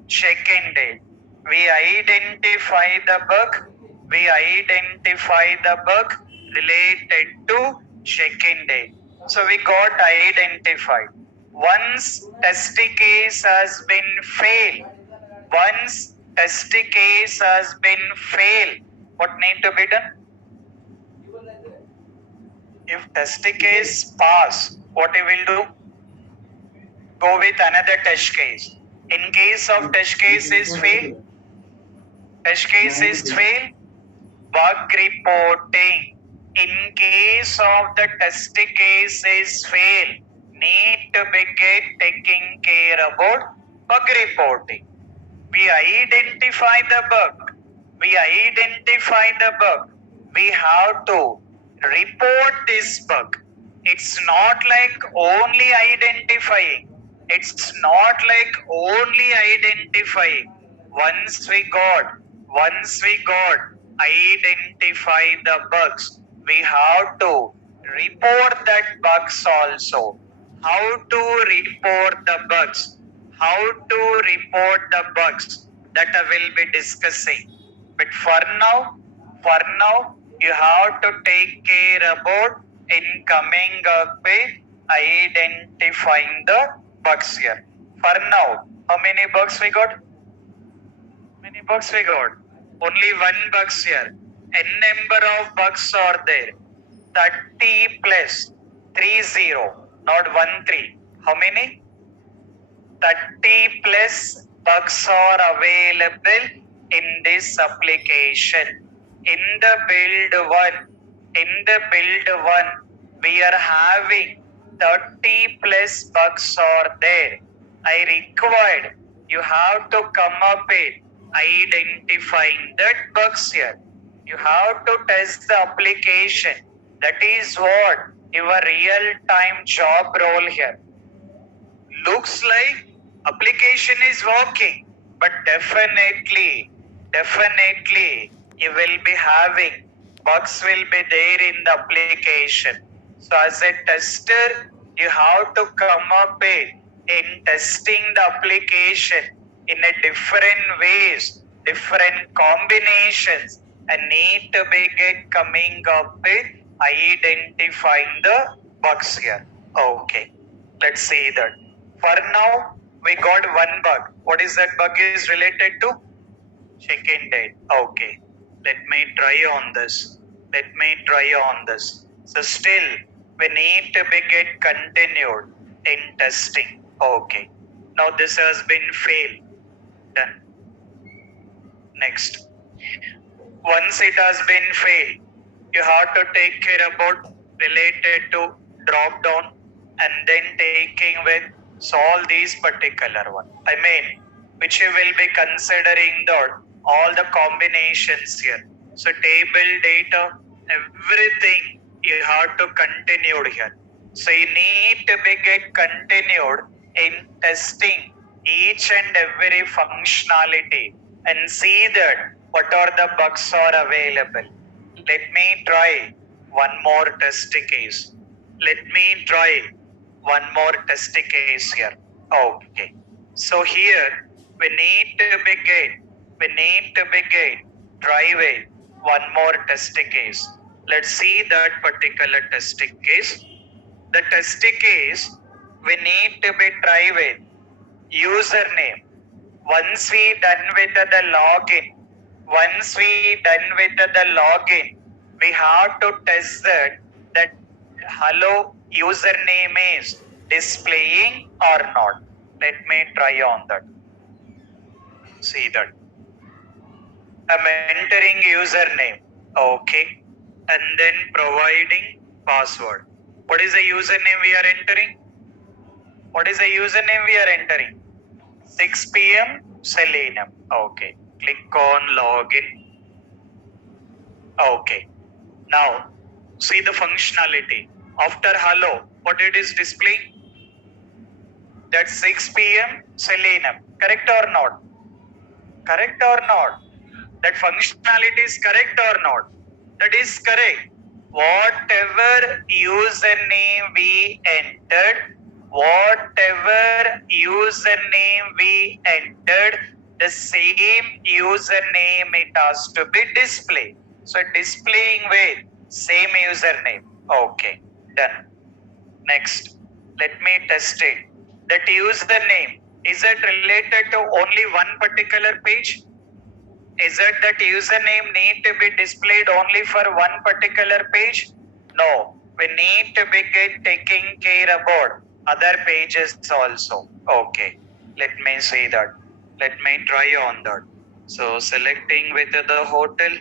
check-in date. We identify the bug. We identify the bug related to check-in date. So we got identified. Once test case has been failed, once test case has been failed, what need to be done? If test case pass, what we will do? Go with another test case. In case of test case is fail, bug reporting. In case of the test case is fail, need to be taking care about bug reporting. We identify the bug. We identify the bug. We have to report this bug. It's not like only identifying. It's not like only identifying. Once we got identify the bugs, we have to report that bugs also. How to report the bugs? How to report the bugs? That I will be discussing. But for now, you have to take care about in coming up with identifying the bugs here. For now, how many bugs we got? Many bugs we got? Only one bugs here. N number of bugs are there. 30 plus 30, not 13. How many? 30 plus bugs are available in this application. In the build one, we are having 30 plus bugs are there. I required you have to come up with identifying that bugs here. You have to test the application. That is what your real-time job role here. Looks like application is working, but definitely you will be having bugs will be there in the application. So as a tester, you have to come up with in testing the application in a different ways, different combinations, and need to be coming up with identifying the bugs here. Okay, let's see that. For now, we got one bug. What is that bug is related to? Check-in date. Okay. Let me try on this. So still, we need to be continued in testing. Okay. Now this has been failed. Done. Next. Once it has been failed, you have to take care about related to drop down and then taking with solve these particular one. I mean, which you will be considering all the combinations here. So table data, everything you have to continue here. So you need to be continued in testing each and every functionality and see that what are the bugs are available. Let me try one more test case. Let me try one more test case here. Okay. So here we need to begin driving one more test case. Let's see that particular test case. The test case we need to be driving username. Once we done with the login, we have to test that hello username is displaying or not. Let me try on that. See that. I'm entering username. Okay. And then providing password. What is the username we are entering? 6 p.m. Selenium. Okay. Click on login. Okay. Now, see the functionality. After hello, what it is displaying? That 6 p.m. Selenium. Correct or not? That functionality is correct or not? That is correct. Whatever username we entered, the same username it has to be displayed. So displaying with same username. Okay, done. Next, let me test it. That username, is it related to only one particular page? Is it that username need to be displayed only for one particular page? No, we need to begin taking care about other pages also. Okay, let me see that. Let me try on that. So selecting with the hotel,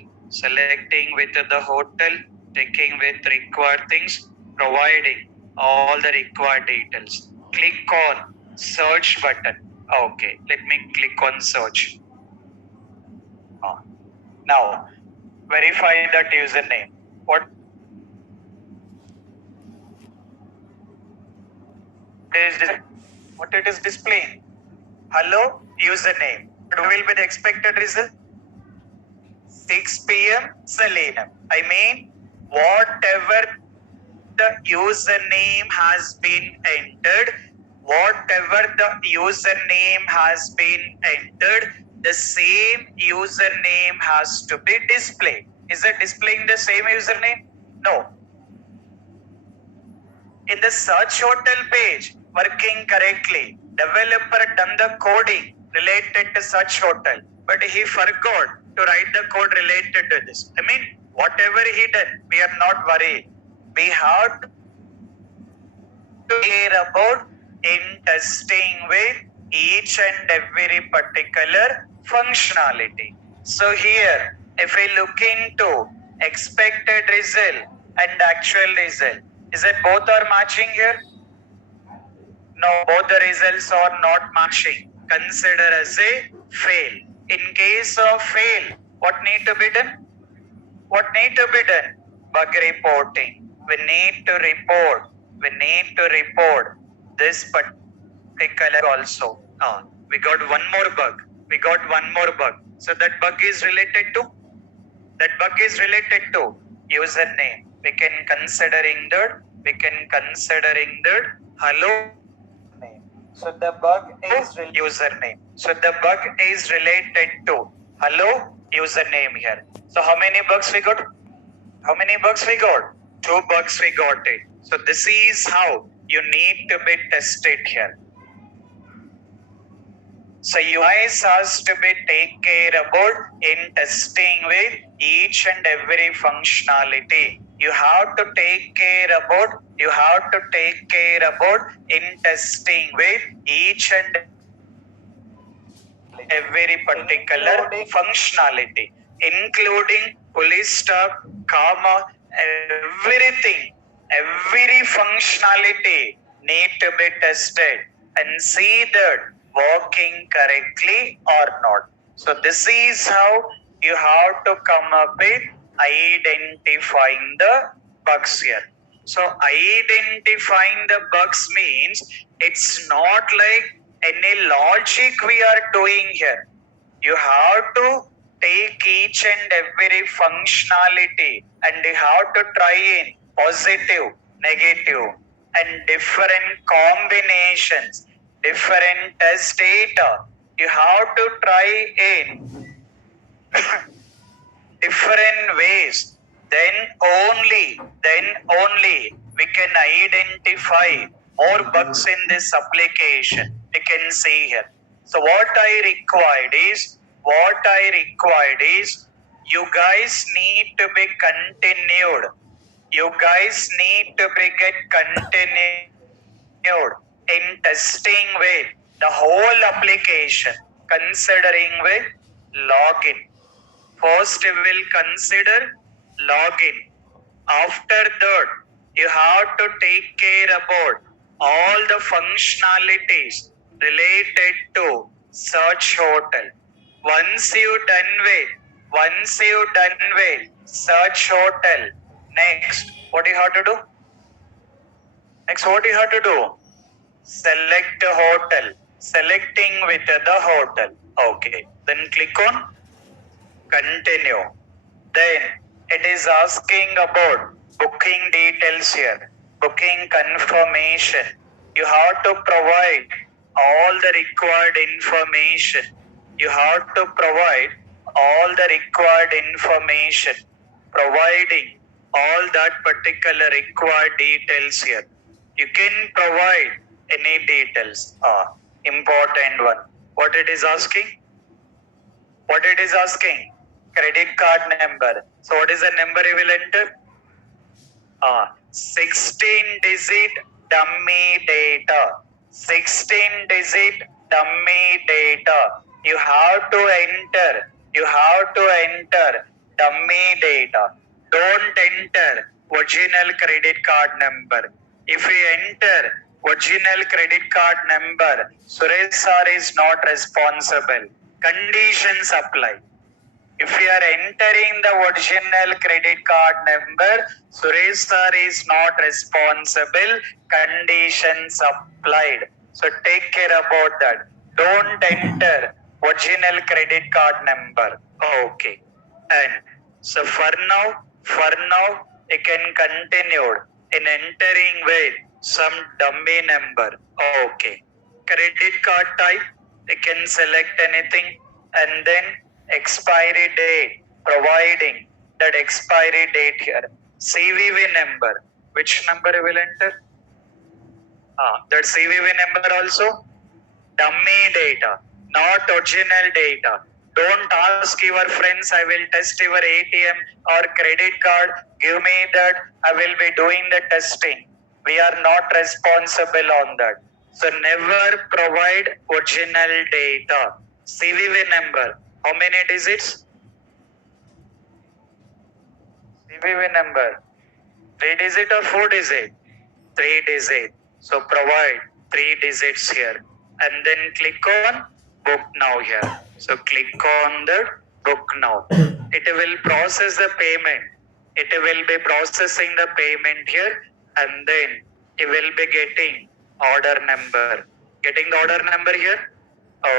taking with required things, providing all the required details. Click on search button. Okay, let me click on search. Now, verify that username. What it is displaying? Hello, username. What will be the expected result? 6 p.m. Selenium. I mean, whatever the username has been entered, the same username has to be displayed. Is it displaying the same username? No. In the search hotel page, working correctly, developer done the coding related to search hotel, but he forgot to write the code related to this. I mean, whatever he done, we are not worried. We have to care about in testing with each and every particular functionality. So here, if we look into expected result and actual result, is it both are matching here? No, both the results are not matching. Consider as a fail. In case of fail, what need to be done? Bug reporting. We need to report this particular also. We got one more bug. So that bug is related to username. We can considering that hello name. So the bug is username. So the bug is related to hello username here. So how many bugs we got? 2 bugs we got it. So this is how you need to be tested here. So you guys has to be take care about in testing with each and every functionality. You have to take care about in testing with each and every particular functionality, including police stop, comma, everything, every functionality need to be tested and see that working correctly or not. So this is how you have to come up with identifying the bugs here. So identifying the bugs means it's not like any logic we are doing here. You have to take each and every functionality and you have to try in positive, negative, and different combinations, different test data. You have to try in different ways. Then only we can identify more bugs in this application. We can see here. So what I required is you guys need to be continued. You guys need to be get continued in testing with the whole application, considering with login. First, we will consider login. After that, you have to take care about all the functionalities related to search hotel. Once you done with search hotel, next, what you have to do? Select a hotel. Selecting with the hotel. Okay. Then click on continue. Then it is asking about booking details here. Booking confirmation. You have to provide all the required information. Providing all that particular required details here. You can provide any details. Important one. What it is asking? Credit card number. So what is the number you will enter? 16-digit dummy data. 16-digit dummy data. You have to enter dummy data. Don't enter original credit card number. If you enter original credit card number, Suresh sir is not responsible. Conditions apply. If you are entering the original credit card number, Suresh sir is not responsible. Conditions applied. So take care about that. Don't enter original credit card number. Okay. And so for now, you can continue in entering with some dummy number. Okay. Credit card type, you can select anything, and then expiry date, providing that expiry date here. CVV number, which number you will enter? That CVV number also dummy data, not original data. Don't ask your friends, I will test your ATM or credit card, give me that, I will be doing the testing. We are not responsible on that. So never provide original data. CVV number, how many digits? CVV number, 3 digit or 4 digit? 3 digit. So provide 3 digits here. And then click on book now here. So click on the book now. It will process the payment. It will be processing the payment here, and then it will be getting order number. Getting the order number here?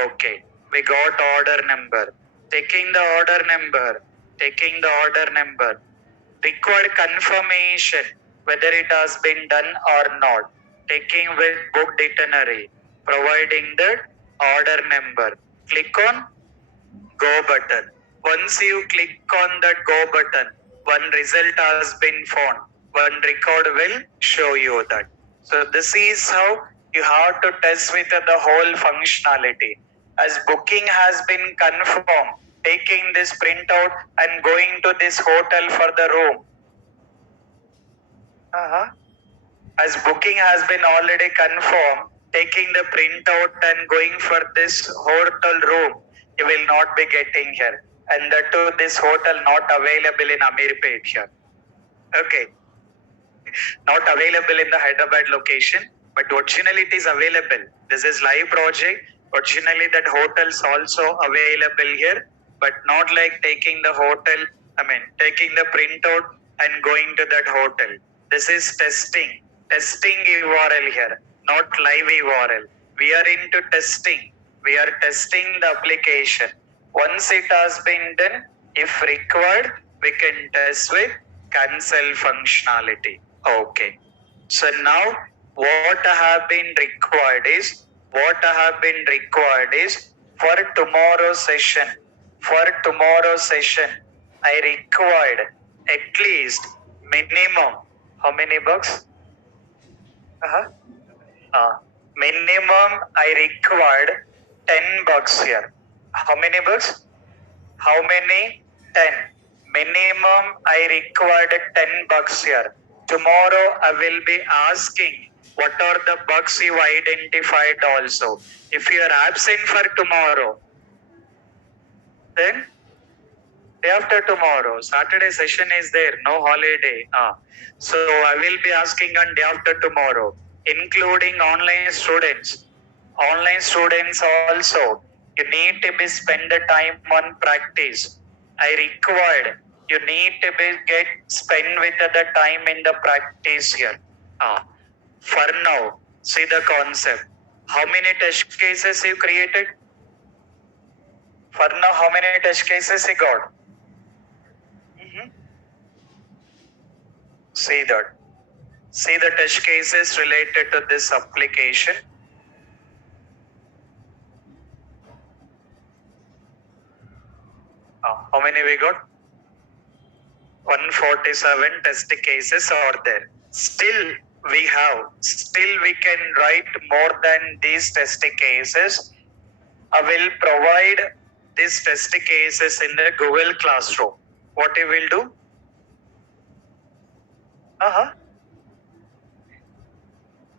Okay. We got order number. Taking the order number. Required confirmation whether it has been done or not. Taking with booked itinerary. Providing the order number. Click on go button. Once you click on that go button, one result has been found. One record will show you that. So this is how you have to test with the whole functionality. As booking has been confirmed, taking this printout and going to this hotel for the room. As booking has been already confirmed, taking the printout and going for this hotel room, you will not be getting here. And that too, this hotel not available in Amirpet here. Okay. Not available in the Hyderabad location, but originally it is available. This is live project. Originally that hotels also available here, but not like taking the printout and going to that hotel. This is testing URL here, not live URL. We are into testing. We are testing the application. Once it has been done, if required, we can test with cancel functionality. Okay. So now what I have been required is for tomorrow's session. I required at least minimum. How many bucks? Uh-huh. Minimum I required 10 bucks here. How many bucks? How many? 10. Minimum I required 10 bucks here. Tomorrow I will be asking what are the bugs you identified also. If you are absent for tomorrow, then day after tomorrow, Saturday session is there, no holiday. So I will be asking on day after tomorrow, including online students. Online students also, you need to be spend the time on practice. I required you need to be get spend with the time in the practice here. For now, see the concept. How many test cases you created? For now, how many test cases you got? See that. See the test cases related to this application. How many we got? 147 test cases are there. Still we can write more than these test cases. I will provide these test cases in the Google Classroom. What you will do?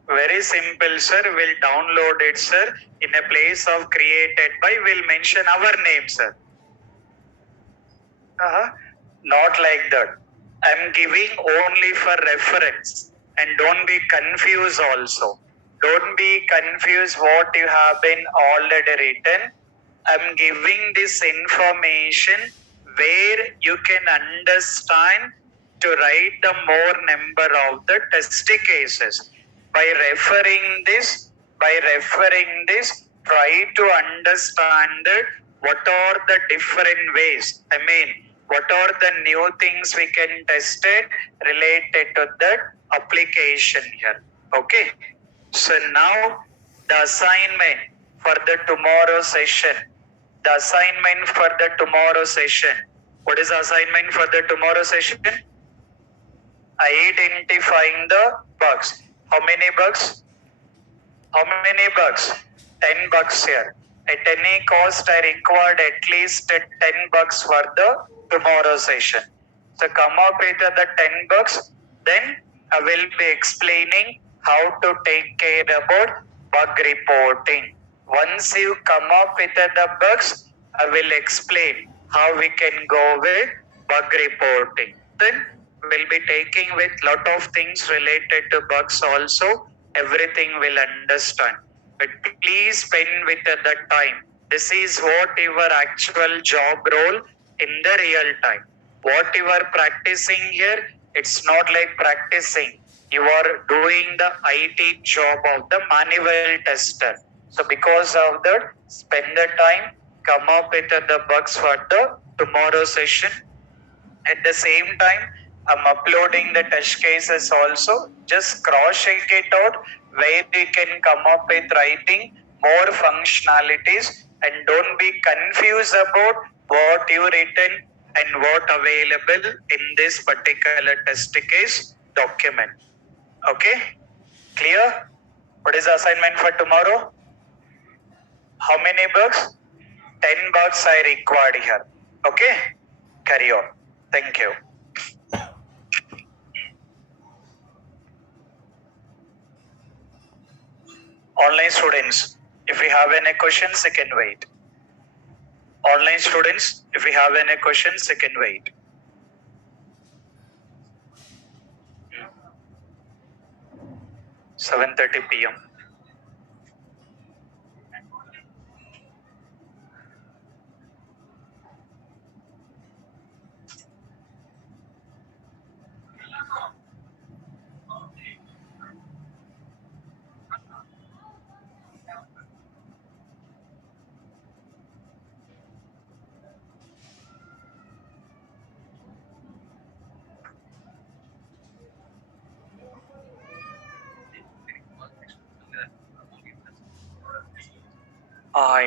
Very simple, sir. We'll download it, sir. In a place of created by, we'll mention our name, sir. Not like that. I'm giving only for reference. And don't be confused also. Don't be confused what you have been already written. I'm giving this information where you can understand to write the more number of the test cases. By referring this, try to understand what are the different ways. What are the new things we can test it related to that application here. Okay. So now the assignment for the tomorrow session. What is the assignment for the tomorrow session? Identifying the bugs. How many bugs? 10 bucks here. At any cost, I required at least 10 bucks for the tomorrow session. So come up with the 10 bucks. Then I will be explaining how to take care about bug reporting. Once you come up with the bugs, I will explain how we can go with bug reporting. Then we'll be taking with lot of things related to bugs also. Everything will understand. But please spend with the time. This is what your actual job role in the real time. What you are practicing here, it's not like practicing. You are doing the IT job of the manual tester. So because of that, spend the time, come up with the bugs for the tomorrow session. At the same time, I'm uploading the test cases also. Just cross check it out where you can come up with writing more functionalities and don't be confused about what you written and what available in this particular test case document. Okay? Clear? What is the assignment for tomorrow? How many bucks? 10 bucks I required here. Okay? Carry on. Thank you. Online students, if you have any questions, you can wait. Online students, if you have any questions, you can wait. 7:30 p.m.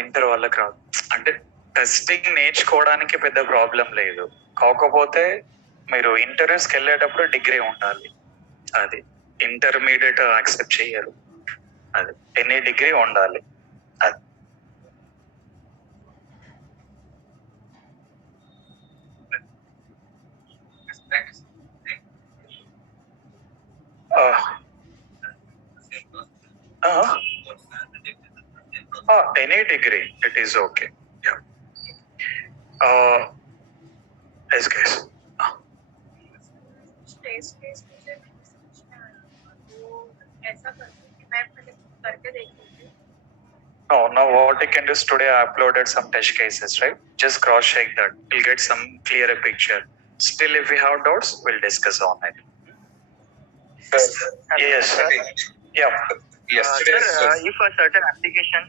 Inter వాళ్ళకి రాదు. అంటే testing నేర్చుకోవడానికి పెద్ద problem లేదు, కాకపోతే మీరు ఇంటర్వ్యూస్కి వెళ్ళేటప్పుడు degree ఉండాలి. అది ఇంటర్మీడియట్ యాక్సెప్ట్ చేయరు, అది ఎనీ డిగ్రీ ఉండాలి. అది any degree it is okay. Yes guys. Now what I can do is today I uploaded some test cases, right? Just cross check that. We'll get some clearer picture. Still, if we have doubts, we'll discuss on it. Yes. Yeah. Sir, if a certain application.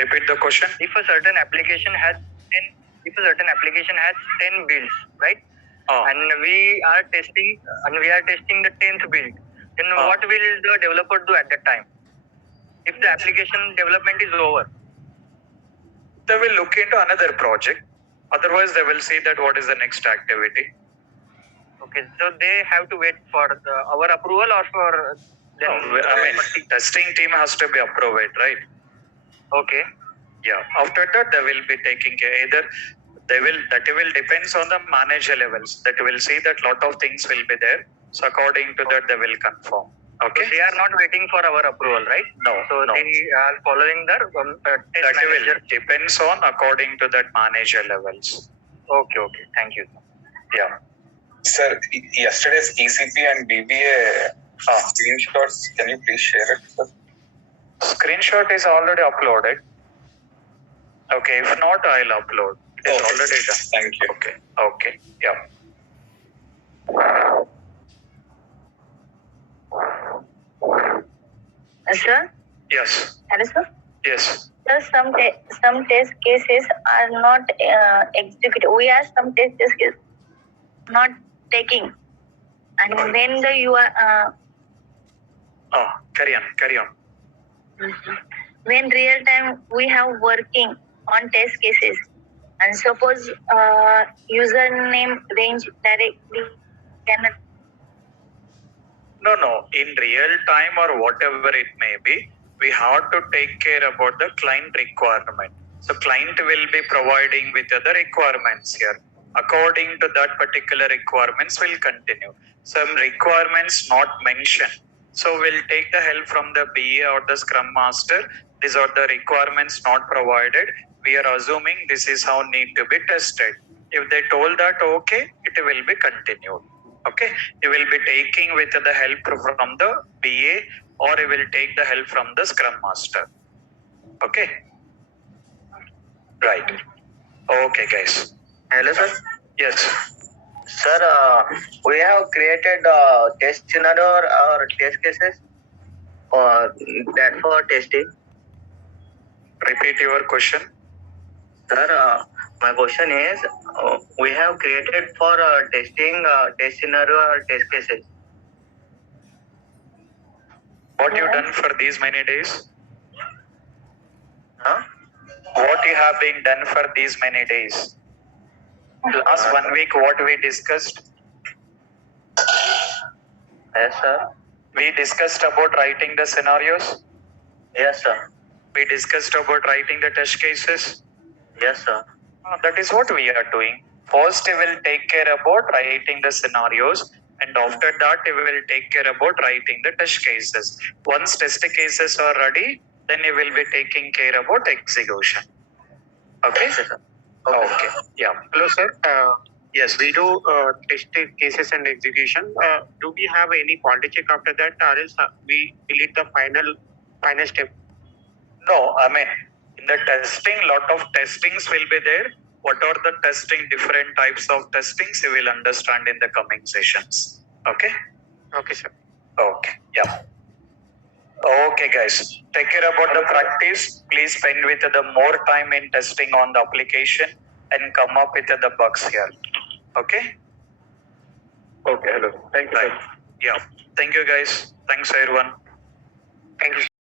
Repeat the question. If a certain application has 10 builds, right? And we are testing the 10th build. Then what will the developer do at that time? If the application development is over, they will look into another project. Otherwise, they will see that what is the next activity. Okay, so they have to wait for our approval or for them? Testing team has to be approved, right? Okay. Yeah. After that, they will be taking care. Either that will depends on the manager levels. That will see that lot of things will be there. So according to that, they will confirm. Okay. So they are not waiting for our approval, right? No. So no. They are following the test that manager. Will depends on according to that manager levels. Okay. Thank you. Yeah. Sir, yesterday's ECP and BBA screenshots, can you please share it, sir? Screenshot is already uploaded. Okay, if not, I'll upload. It is already done. Thank you. Okay. Yeah. Sir? Yes. Hello, sir? Yes. Sir, some test cases are not executed. We are some test cases not taking. And when you are... carry on. When real time we have working on test cases. And suppose username range directly cannot... No. In real time or whatever it may be, we have to take care about the client requirement. So client will be providing with other requirements here. According to that particular requirements will continue. Some requirements not mentioned. So we'll take the help from the BA or the Scrum Master. These are the requirements not provided. We are assuming this is how need to be tested. If they told that okay, it will be continued. Okay, you will be taking with the help from the BA or you will take the help from the Scrum Master. Okay, right. Okay, guys. Hello, sir. Yes. Sir, we have created test scenario or test cases that for testing. Repeat your question. Sir, my question is, we have created for testing test scenario or test cases. What you done for these many days? Huh? What you have been done for these many days? Last 1 week, what we discussed? Yes, sir. We discussed about writing the scenarios. Yes, sir. We discussed about writing the test cases. Yes, sir. That is what we are doing. First, we will take care about writing the scenarios, and after that, we will take care about writing the test cases. Once test cases are ready, then we will be taking care about execution. Okay? Okay. Yeah. Hello, sir. Yes. We do test cases and execution. Do we have any quality check after that, or else we delete the final step? No, in the testing, lot of testings will be there. What are the different types of testings, you will understand in the coming sessions. Okay? Okay, sir. Okay. Yeah. Okay, guys. Take care about the practice. Please spend with the more time in testing on the application and come up with the bugs here. Okay? Okay, hello. Thank you, right. Yeah. Thank you, guys. Thanks, everyone. Thank you, sir.